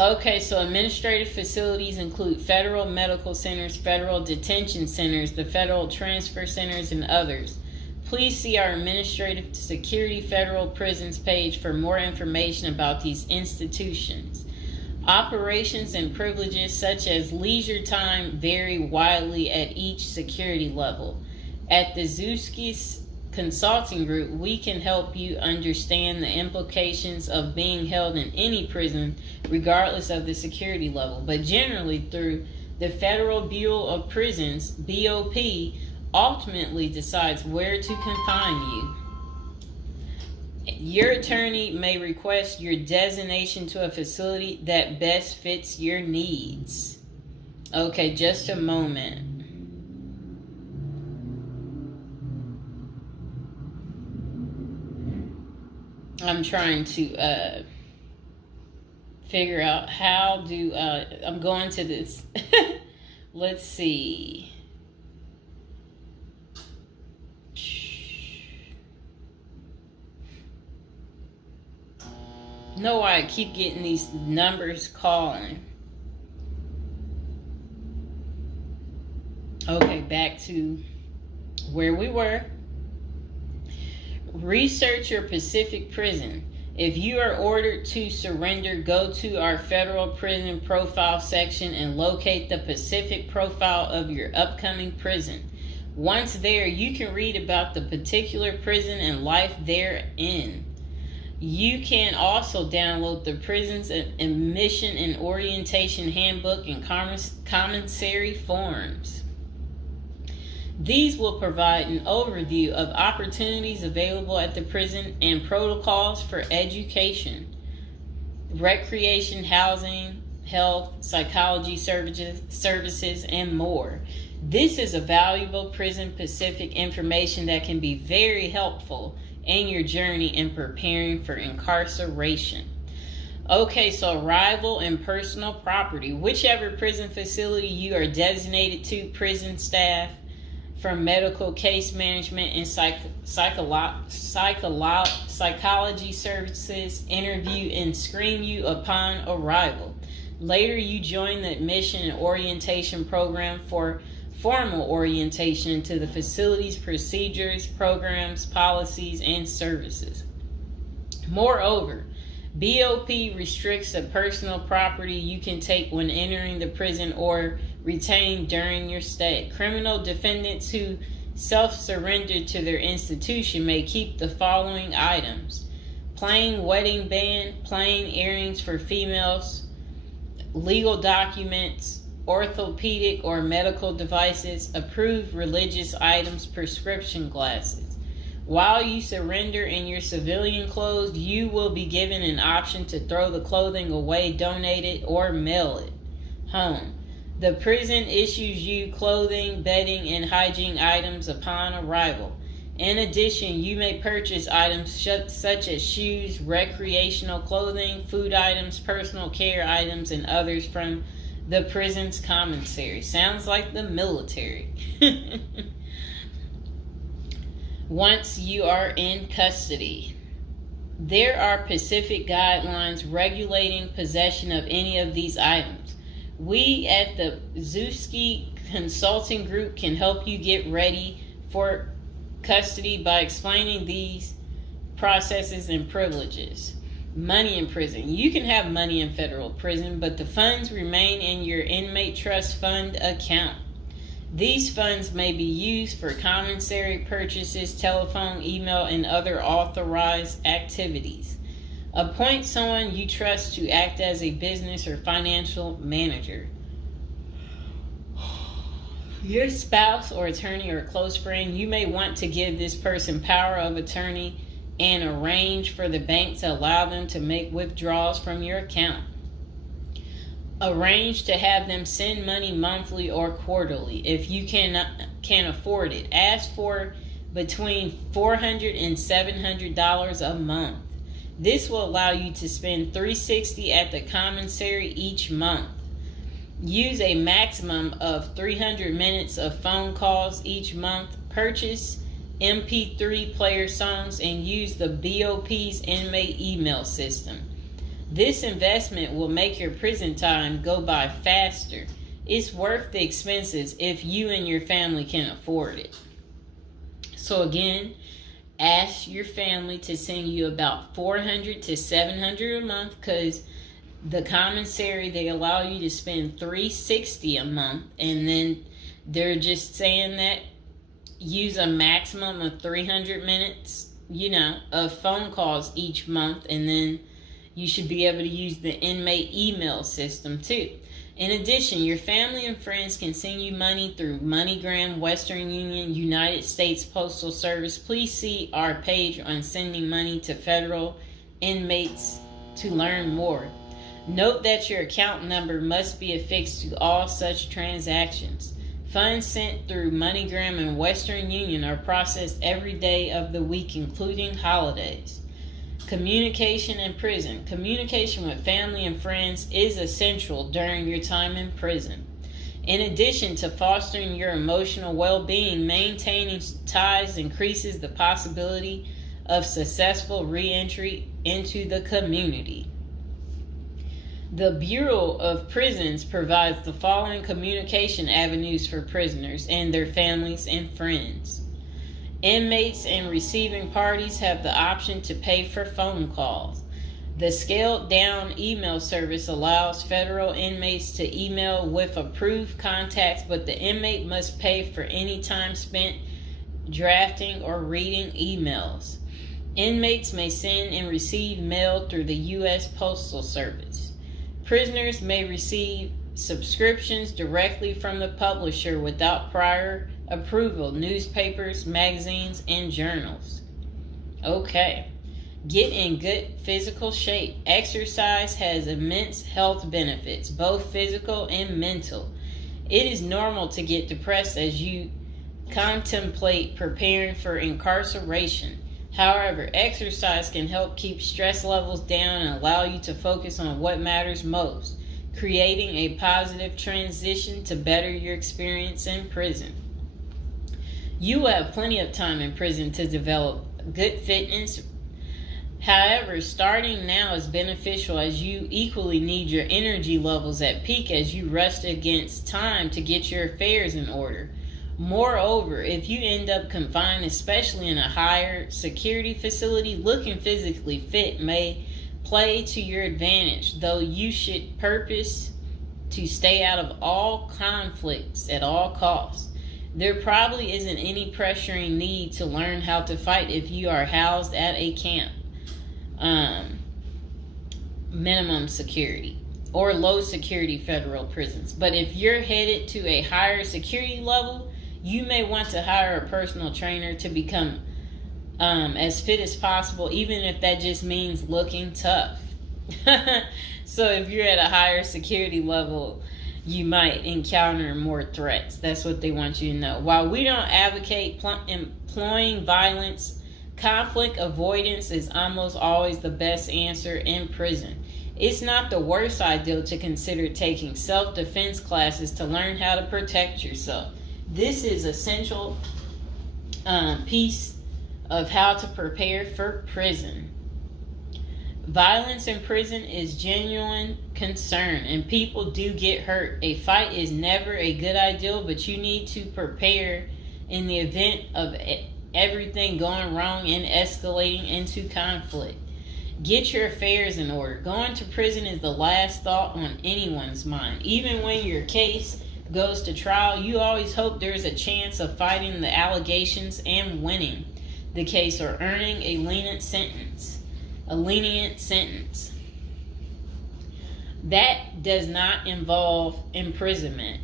Okay, so administrative facilities include federal medical centers, federal detention centers, the federal transfer centers, and others. Please see our Administrative Security Federal Prisons page for more information about these institutions. Operations and privileges such as leisure time vary widely at each security level. At the Zuski Consulting Group, we can help you understand the implications of being held in any prison, regardless of the security level. But generally, through the Federal Bureau of Prisons, BOP, ultimately decides where to confine you. Your attorney may request your designation to a facility that best fits your needs. Okay, just a moment. I'm trying to figure out how do I'm going to this. Let's see. Know why I keep getting these numbers calling. Okay, back to where we were. Research your Pacific prison. If you are ordered to surrender, go to our federal prison profile section and locate the Pacific profile of your upcoming prison. Once there, you can read about the particular prison and life therein. You can also download the prison's admission and orientation handbook and commissary forms. These will provide an overview of opportunities available at the prison and protocols for education, recreation, housing, health, psychology services, and more. This is a valuable Prison Pacific information that can be very helpful in your journey in preparing for incarceration. Okay, so arrival and personal property. Whichever prison facility you are designated to, prison staff from medical case management and psychology services interview and screen you upon arrival. Later, you join the admission and orientation program for formal orientation into the facility's procedures, programs, policies, and services. Moreover, BOP restricts the personal property you can take when entering the prison or retain during your stay. Criminal defendants who self-surrender to their institution may keep the following items: plain wedding band, plain earrings for females, legal documents, orthopedic or medical devices, approved religious items, prescription glasses. While you surrender in your civilian clothes, you will be given an option to throw the clothing away, donate it, or mail it home. The prison issues you clothing, bedding, and hygiene items upon arrival. In addition, you may purchase items such as shoes, recreational clothing, food items, personal care items, and others from the prison's commissary. Sounds like the military. Once you are in custody, there are Pacific guidelines regulating possession of any of these items. We at the Zuski Consulting Group can help you get ready for custody by explaining these processes and privileges. Money in prison. You can have money in federal prison, but the funds remain in your inmate trust fund account. These funds may be used for commissary purchases, telephone, email, and other authorized activities. Appoint someone you trust to act as a business or financial manager. Your spouse or attorney or close friend, you may want to give this person power of attorney and arrange for the bank to allow them to make withdrawals from your account. Arrange to have them send money monthly or quarterly if you can afford it. Ask for between $400 and $700 a month. This will allow you to spend $360 at the commissary each month. Use a maximum of 300 minutes of phone calls each month. Purchase MP3 player songs and use the BOP's inmate email system. This investment will make your prison time go by faster. It's worth the expenses if you and your family can afford it. So again, Ask your family to send you about $400 to $700 a month, because the commissary, they allow you to spend $360 a month, and then they're just saying that use a maximum of 300 minutes, of phone calls each month, and then you should be able to use the inmate email system too. In addition, your family and friends can send you money through MoneyGram, Western Union, United States Postal Service. Please see our page on sending money to federal inmates to learn more. Note that your account number must be affixed to all such transactions. Funds sent through MoneyGram and Western Union are processed every day of the week, including holidays. Communication in prison. Communication with family and friends is essential during your time in prison. In addition to fostering your emotional well-being, maintaining ties increases the possibility of successful re-entry into the community. The Bureau of Prisons provides the following communication avenues for prisoners and their families and friends. Inmates and receiving parties have the option to pay for phone calls. The scaled-down email service allows federal inmates to email with approved contacts, but the inmate must pay for any time spent drafting or reading emails. Inmates may send and receive mail through the U.S. Postal Service. Prisoners may receive subscriptions directly from the publisher without prior approval, newspapers, magazines, and journals. Okay. Get in good physical shape. Exercise has immense health benefits, both physical and mental. It is normal to get depressed as you contemplate preparing for incarceration. However, exercise can help keep stress levels down and allow you to focus on what matters most, creating a positive transition to better your experience in prison. You will have plenty of time in prison to develop good fitness. However, starting now is beneficial as you equally need your energy levels at peak as you rush against time to get your affairs in order. Moreover, if you end up confined, especially in a higher security facility, looking physically fit may play to your advantage, though you should purpose to stay out of all conflicts at all costs. There probably isn't any pressuring need to learn how to fight if you are housed at a camp, minimum security, or low security federal prisons. But if you're headed to a higher security level, you may want to hire a personal trainer to become as fit as possible, even if that just means looking tough. So if you're at a higher security level, you might encounter more threats. That's what they want you to know. While we don't advocate employing violence, conflict avoidance is almost always the best answer in prison. It's not the worst idea to consider taking self-defense classes to learn how to protect yourself. This is essential piece of how to prepare for prison. Violence in prison is genuine concern, and people do get hurt. A fight is never a good idea, but you need to prepare in the event of everything going wrong and escalating into conflict. Get your affairs in order. Going to prison is the last thought on anyone's mind. Even when your case goes to trial, you always hope there's a chance of fighting the allegations and winning the case or earning a lenient sentence. That does not involve imprisonment.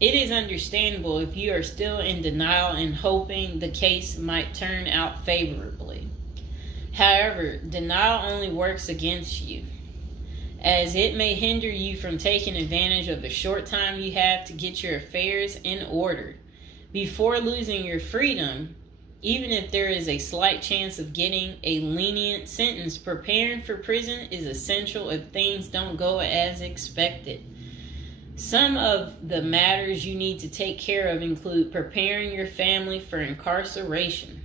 It is understandable if you are still in denial and hoping the case might turn out favorably. However, denial only works against you, as it may hinder you from taking advantage of the short time you have to get your affairs in order. Before losing your freedom, even if there is a slight chance of getting a lenient sentence, preparing for prison is essential if things don't go as expected. Some of the matters you need to take care of include preparing your family for incarceration.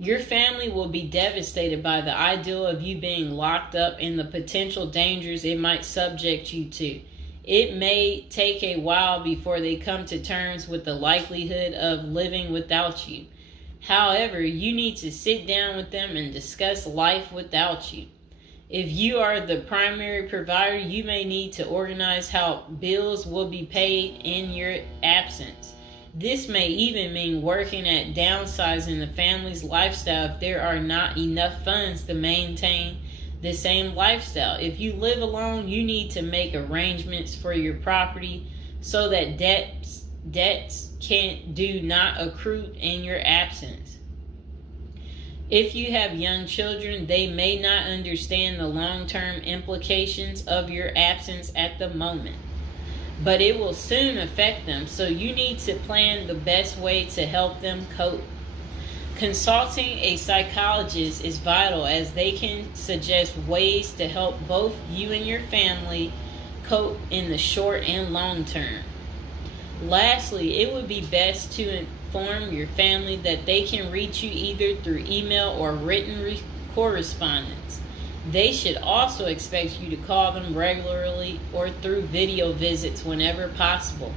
Your family will be devastated by the idea of you being locked up and the potential dangers it might subject you to. It may take a while before they come to terms with the likelihood of living without you. However, you need to sit down with them and discuss life without you. If you are the primary provider, you may need to organize how bills will be paid in your absence. This may even mean working at downsizing the family's lifestyle if there are not enough funds to maintain the same lifestyle. If you live alone, you need to make arrangements for your property so that debts do not accrue in your absence. If you have young children, they may not understand the long-term implications of your absence at the moment, but it will soon affect them, so you need to plan the best way to help them cope. Consulting a psychologist is vital, as they can suggest ways to help both you and your family cope in the short and long term. Lastly, it would be best to inform your family that they can reach you either through email or written correspondence. They should also expect you to call them regularly or through video visits whenever possible.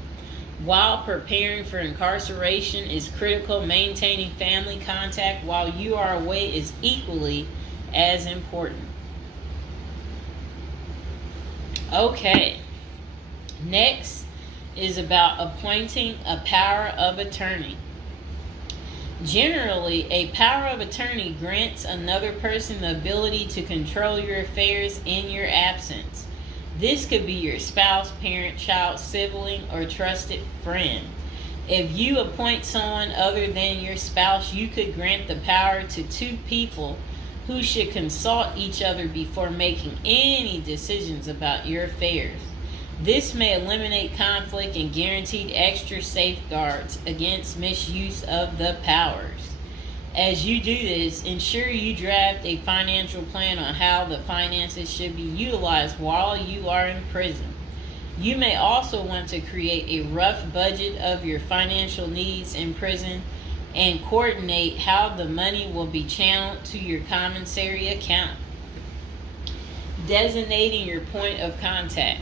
While preparing for incarceration is critical, maintaining family contact while you are away is equally as important. Okay, next is about appointing a power of attorney. Generally, a power of attorney grants another person the ability to control your affairs in your absence. This could be your spouse, parent, child, sibling, or trusted friend. If you appoint someone other than your spouse, you could grant the power to two people who should consult each other before making any decisions about your affairs. This may eliminate conflict and guarantee extra safeguards against misuse of the powers. As you do this, ensure you draft a financial plan on how the finances should be utilized while you are in prison. You may also want to create a rough budget of your financial needs in prison and coordinate how the money will be channeled to your commissary account. Designating your point of contact.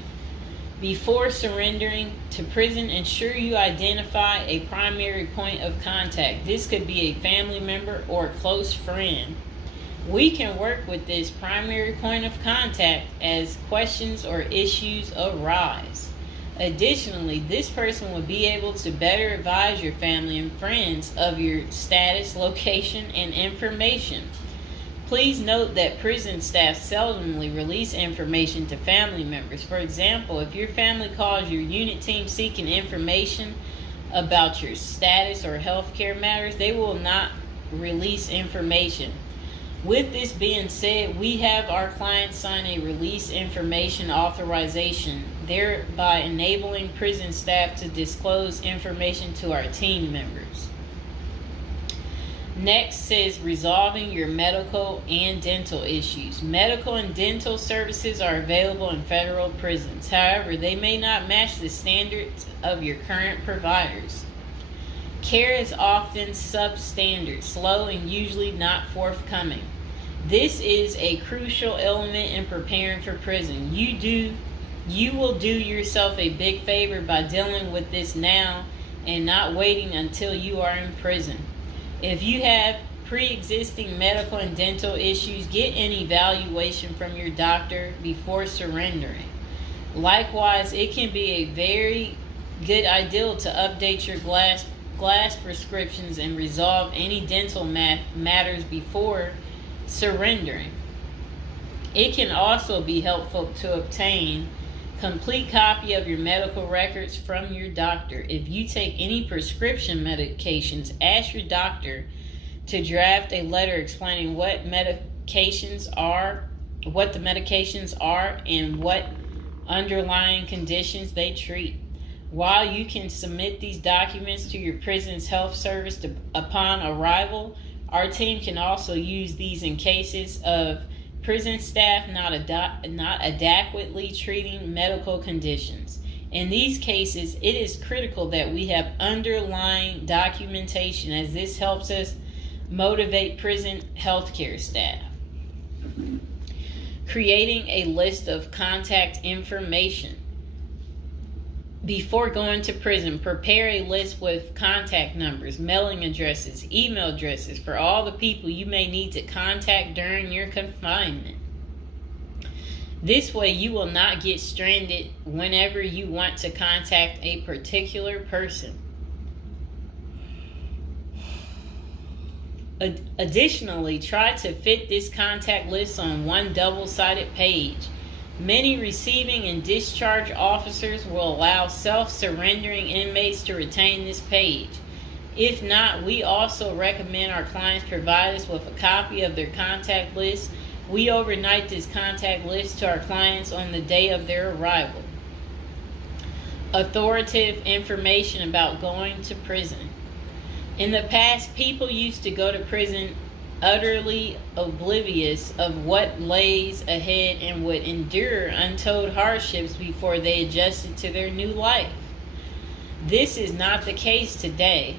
Before surrendering to prison, ensure you identify a primary point of contact. This could be a family member or a close friend. We can work with this primary point of contact as questions or issues arise. Additionally, this person will be able to better advise your family and friends of your status, location, and information. Please note that prison staff seldomly release information to family members. For example, if your family calls your unit team seeking information about your status or healthcare matters, they will not release information. With this being said, we have our clients sign a release information authorization, thereby enabling prison staff to disclose information to our team members. Next is resolving your medical and dental issues. Medical and dental services are available in federal prisons. However, they may not match the standards of your current providers. Care is often substandard, slow, and usually not forthcoming. This is a crucial element in preparing for prison. You will do yourself a big favor by dealing with this now and not waiting until you are in prison. If you have pre-existing medical and dental issues, get an evaluation from your doctor before surrendering. Likewise, it can be a very good idea to update your glass prescriptions and resolve any dental matters before surrendering. It can also be helpful to obtain complete copy of your medical records from your doctor. If you take any prescription medications, ask your doctor to draft a letter explaining what the medications are, and what underlying conditions they treat. While you can submit these documents to your prison's health service upon arrival, our team can also use these in cases of prison staff not adequately treating medical conditions. In these cases, it is critical that we have underlying documentation, as this helps us motivate prison healthcare staff. Creating a list of contact information. Before going to prison, prepare a list with contact numbers, mailing addresses, email addresses for all the people you may need to contact during your confinement. This way, you will not get stranded whenever you want to contact a particular person. Additionally, try to fit this contact list on one double-sided page. Many receiving and discharge officers will allow self-surrendering inmates to retain this page. If not, we also recommend our clients provide us with a copy of their contact list. We overnight this contact list to our clients on the day of their arrival. Authoritative information about going to prison. In the past, people used to go to prison utterly oblivious of what lays ahead and would endure untold hardships before they adjusted to their new life. This is not the case today.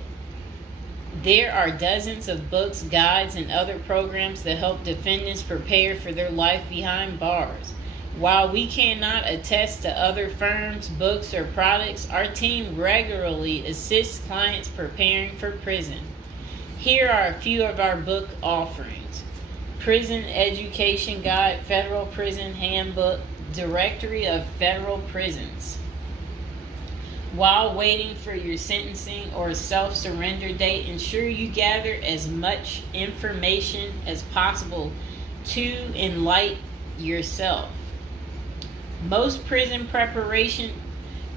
There are dozens of books, guides, and other programs that help defendants prepare for their life behind bars. While we cannot attest to other firms, books, or products, our team regularly assists clients preparing for prison. Here are a few of our book offerings: Prison Education Guide, Federal Prison Handbook, Directory of Federal Prisons. While waiting for your sentencing or self-surrender date, ensure you gather as much information as possible to enlighten yourself. Most prison preparation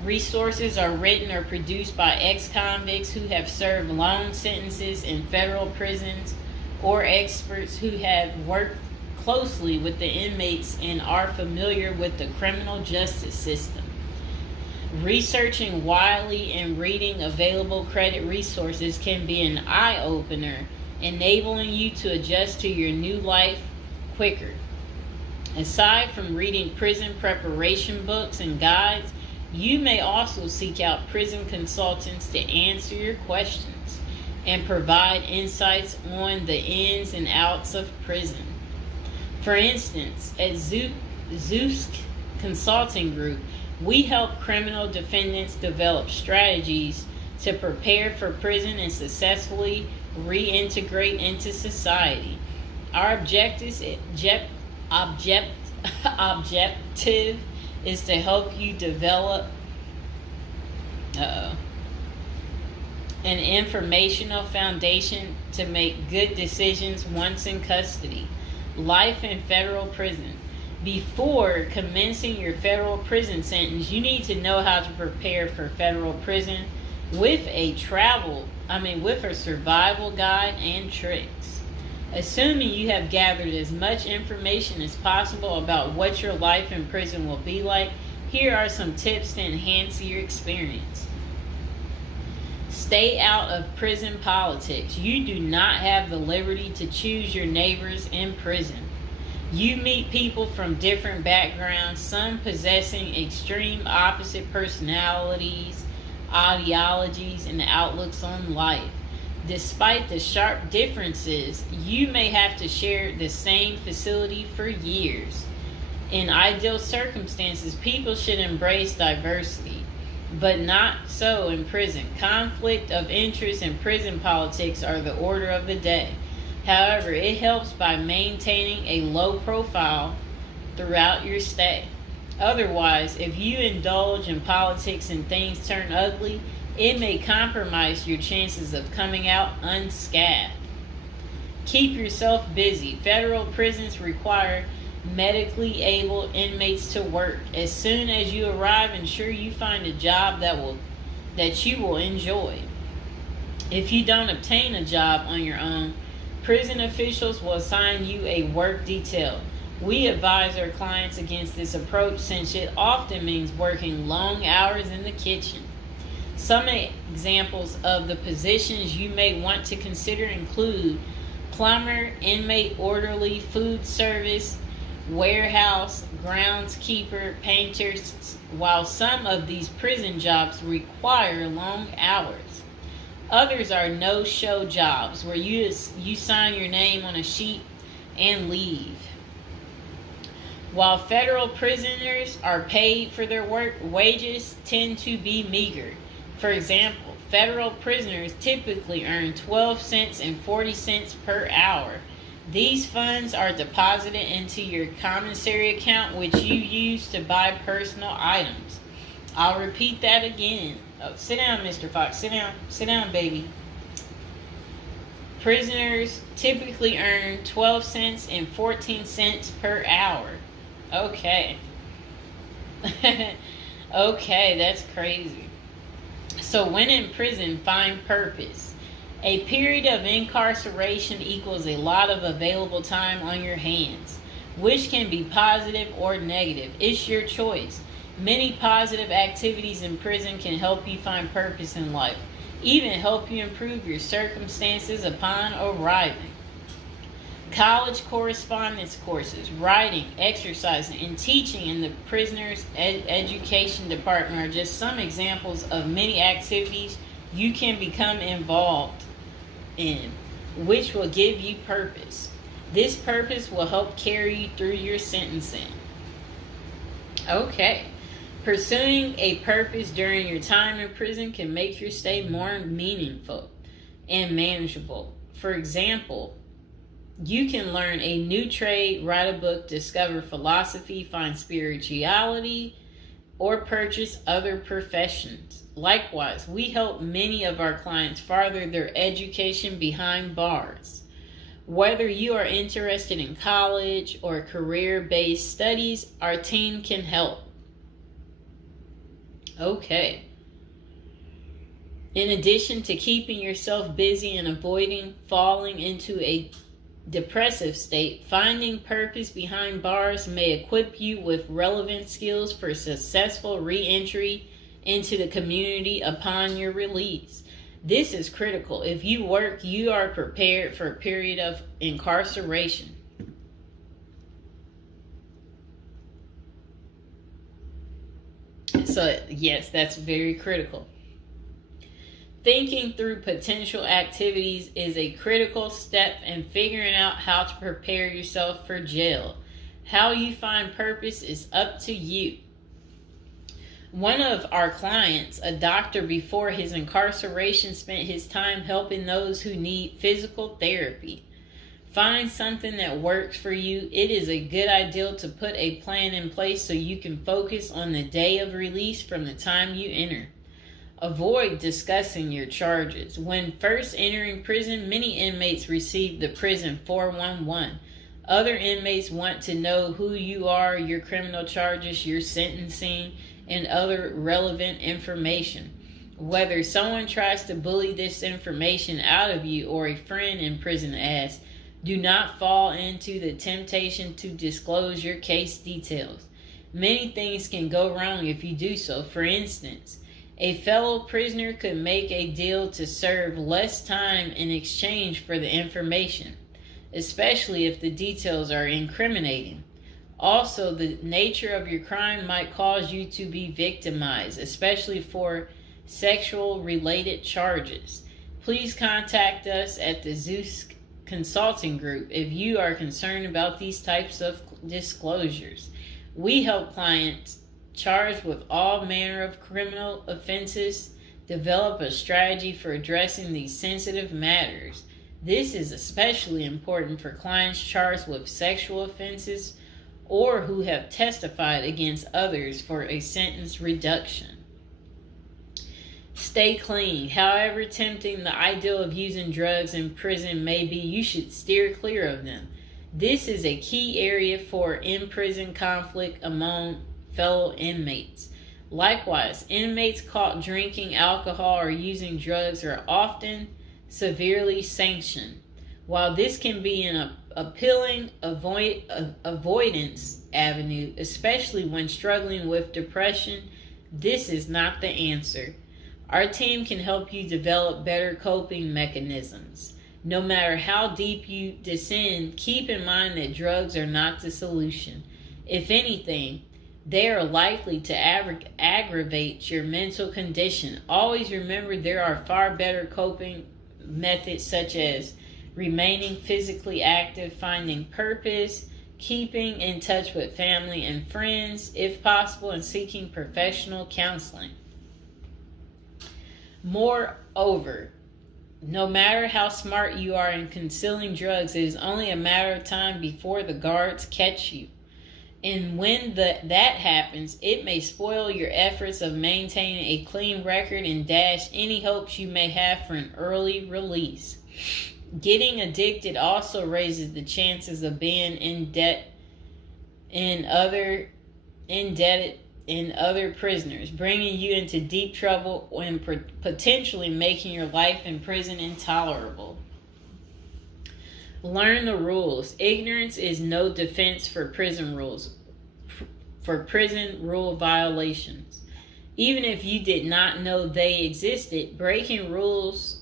resources are written or produced by ex-convicts who have served long sentences in federal prisons, or experts who have worked closely with the inmates and are familiar with the criminal justice system. Researching widely and reading available credit resources can be an eye-opener, enabling you to adjust to your new life quicker. Aside from reading prison preparation books and guides, you may also seek out prison consultants to answer your questions and provide insights on the ins and outs of prison. For instance, at Zeus Consulting Group, we help criminal defendants develop strategies to prepare for prison and successfully reintegrate into society. Our objective is to help you develop an informational foundation to make good decisions once in custody. Life in federal prison. Before commencing your federal prison sentence, you need to know how to prepare for federal prison with a survival guide and tricks. Assuming you have gathered as much information as possible about what your life in prison will be like, here are some tips to enhance your experience. Stay out of prison politics. You do not have the liberty to choose your neighbors in prison. You meet people from different backgrounds, some possessing extreme opposite personalities, ideologies, and outlooks on life. Despite the sharp differences, you may have to share the same facility for years. In ideal circumstances, people should embrace diversity, but not so in prison. Conflict of interest and prison politics are the order of the day. However, it helps by maintaining a low profile throughout your stay. Otherwise, if you indulge in politics and things turn ugly, it may compromise your chances of coming out unscathed. Keep yourself busy. Federal prisons require medically able inmates to work. As soon as you arrive, ensure you find a job that you will enjoy. If you don't obtain a job on your own, prison officials will assign you a work detail. We advise our clients against this approach since it often means working long hours in the kitchen. Some examples of the positions you may want to consider include plumber, inmate orderly, food service, warehouse, groundskeeper, painters. While some of these prison jobs require long hours, others are no-show jobs where you sign your name on a sheet and leave. While federal prisoners are paid for their work, wages tend to be meager. For example, federal prisoners typically earn 12 cents and 40 cents per hour. These funds are deposited into your commissary account, which you use to buy personal items. I'll repeat that again. Oh, sit down, Mr. Fox. Sit down. Sit down, baby. Prisoners typically earn 12 cents and 14 cents per hour. Okay. Okay, that's crazy. So when in prison, find purpose. A period of incarceration equals a lot of available time on your hands, which can be positive or negative. It's your choice. Many positive activities in prison can help you find purpose in life, even help you improve your circumstances upon arriving. College correspondence courses, writing, exercising, and teaching in the prisoner's education department are just some examples of many activities you can become involved in, which will give you purpose. This purpose will help carry you through your sentencing. Okay. Pursuing a purpose during your time in prison can make your stay more meaningful and manageable. For example, you can learn a new trade, write a book, discover philosophy, find spirituality, or purchase other professions. Likewise, we help many of our clients further their education behind bars. Whether you are interested in college or career-based studies, our team can help. Okay. In addition to keeping yourself busy and avoiding falling into a depressive state, finding purpose behind bars may equip you with relevant skills for successful re-entry into the community upon your release. This is critical. If you work, you are prepared for a period of incarceration. So, yes, that's very critical. Thinking through potential activities is a critical step in figuring out how to prepare yourself for jail. How you find purpose is up to you. One of our clients, a doctor before his incarceration, spent his time helping those who need physical therapy. Find something that works for you. It is a good idea to put a plan in place so you can focus on the day of release from the time you enter. Avoid discussing your charges. When first entering prison, many inmates receive the prison 411. Other inmates want to know who you are, your criminal charges, your sentencing, and other relevant information. Whether someone tries to bully this information out of you or a friend in prison asks, do not fall into the temptation to disclose your case details. Many things can go wrong if you do so. For instance, a fellow prisoner could make a deal to serve less time in exchange for the information, especially if the details are incriminating. Also, the nature of your crime might cause you to be victimized, especially for sexual-related charges. Please contact us at the Zeus Consulting Group if you are concerned about these types of disclosures. We help clients charged with all manner of criminal offenses develop a strategy for addressing these sensitive matters. This is especially important for clients charged with sexual offenses or who have testified against others for a sentence reduction. Stay clean. However tempting the ideal of using drugs in prison may be, you should steer clear of them. This is a key area for in-prison conflict among fellow inmates. Likewise, inmates caught drinking alcohol or using drugs are often severely sanctioned. While this can be an appealing avoidance avenue, especially when struggling with depression, this is not the answer. Our team can help you develop better coping mechanisms. No matter how deep you descend, keep in mind that drugs are not the solution. If anything, they are likely to aggravate your mental condition. Always remember there are far better coping methods such as remaining physically active, finding purpose, keeping in touch with family and friends, if possible, and seeking professional counseling. Moreover, no matter how smart you are in concealing drugs, it is only a matter of time before the guards catch you. And when that happens, it may spoil your efforts of maintaining a clean record and dash any hopes you may have for an early release. Getting addicted also raises the chances of being indebted in other prisoners, bringing you into deep trouble and potentially making your life in prison intolerable. Learn the rules. Ignorance is no defense for prison rules, for prison rule violations. Even if you did not know they existed, breaking rules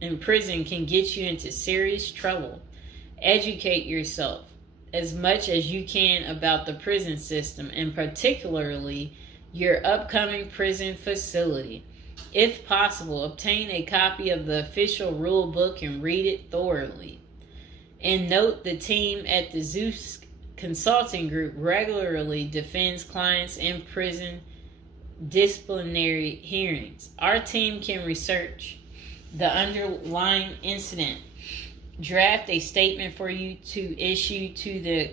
in prison can get you into serious trouble. Educate yourself as much as you can about the prison system, and particularly your upcoming prison facility. If possible, obtain a copy of the official rule book and read it thoroughly. And note, the team at the Zeus Consulting Group regularly defends clients in prison disciplinary hearings. Our team can research the underlying incident, draft a statement for you to issue to the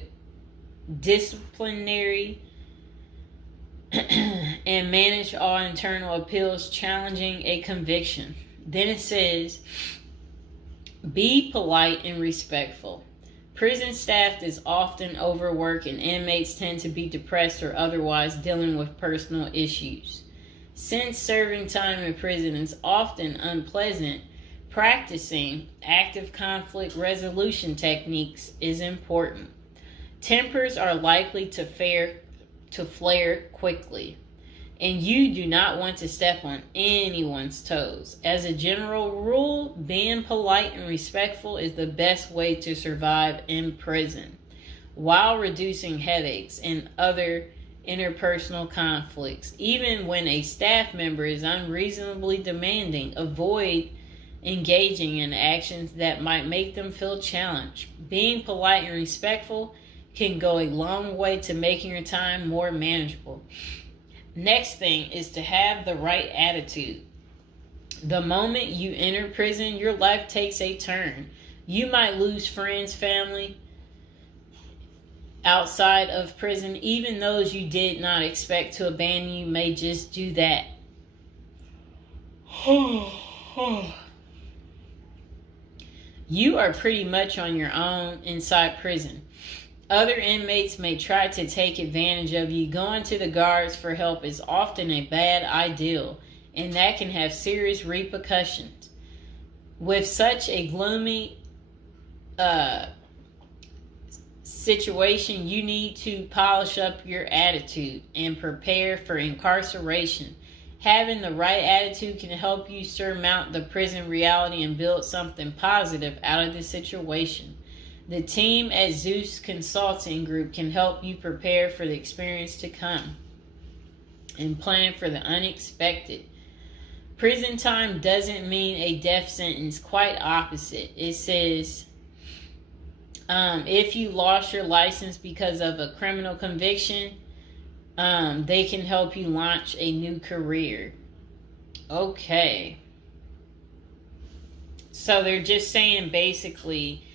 disciplinary, and manage all internal appeals challenging a conviction. Then it says, be polite and respectful. Prison staff is often overworked and inmates tend to be depressed or otherwise dealing with personal issues. Since serving time in prison is often unpleasant, practicing active conflict resolution techniques is important. Tempers are likely to flare quickly, and you do not want to step on anyone's toes. As a general rule, being polite and respectful is the best way to survive in prison, while reducing headaches and other interpersonal conflicts. Even when a staff member is unreasonably demanding, avoid engaging in actions that might make them feel challenged. Being polite and respectful can go a long way to making your time more manageable. Next thing is to have the right attitude. The moment you enter prison, your life takes a turn. You might lose friends, family outside of prison. Even those you did not expect to abandon you may just do that. You are pretty much on your own inside prison. Other inmates may try to take advantage of you. Going to the guards for help is often a bad idea, and that can have serious repercussions. With such a gloomy situation, you need to polish up your attitude and prepare for incarceration. Having the right attitude can help you surmount the prison reality and build something positive out of the situation. The team at Zeus Consulting Group can help you prepare for the experience to come and plan for the unexpected. Prison time doesn't mean a death sentence, quite opposite. It says, if you lost your license because of a criminal conviction, they can help you launch a new career. Okay. So they're just saying basically,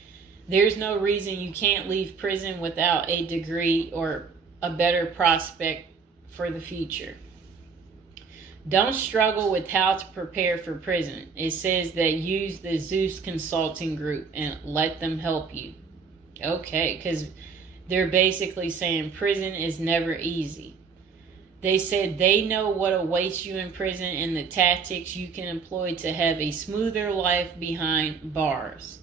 there's no reason you can't leave prison without a degree or a better prospect for the future. Don't struggle with how to prepare for prison. It says that use the Zeus Consulting Group and let them help you. Okay, because they're basically saying prison is never easy. They said they know what awaits you in prison and the tactics you can employ to have a smoother life behind bars.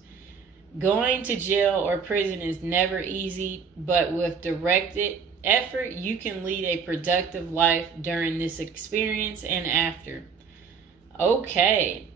Going to jail or prison is never easy, but with directed effort, you can lead a productive life during this experience and after. Okay.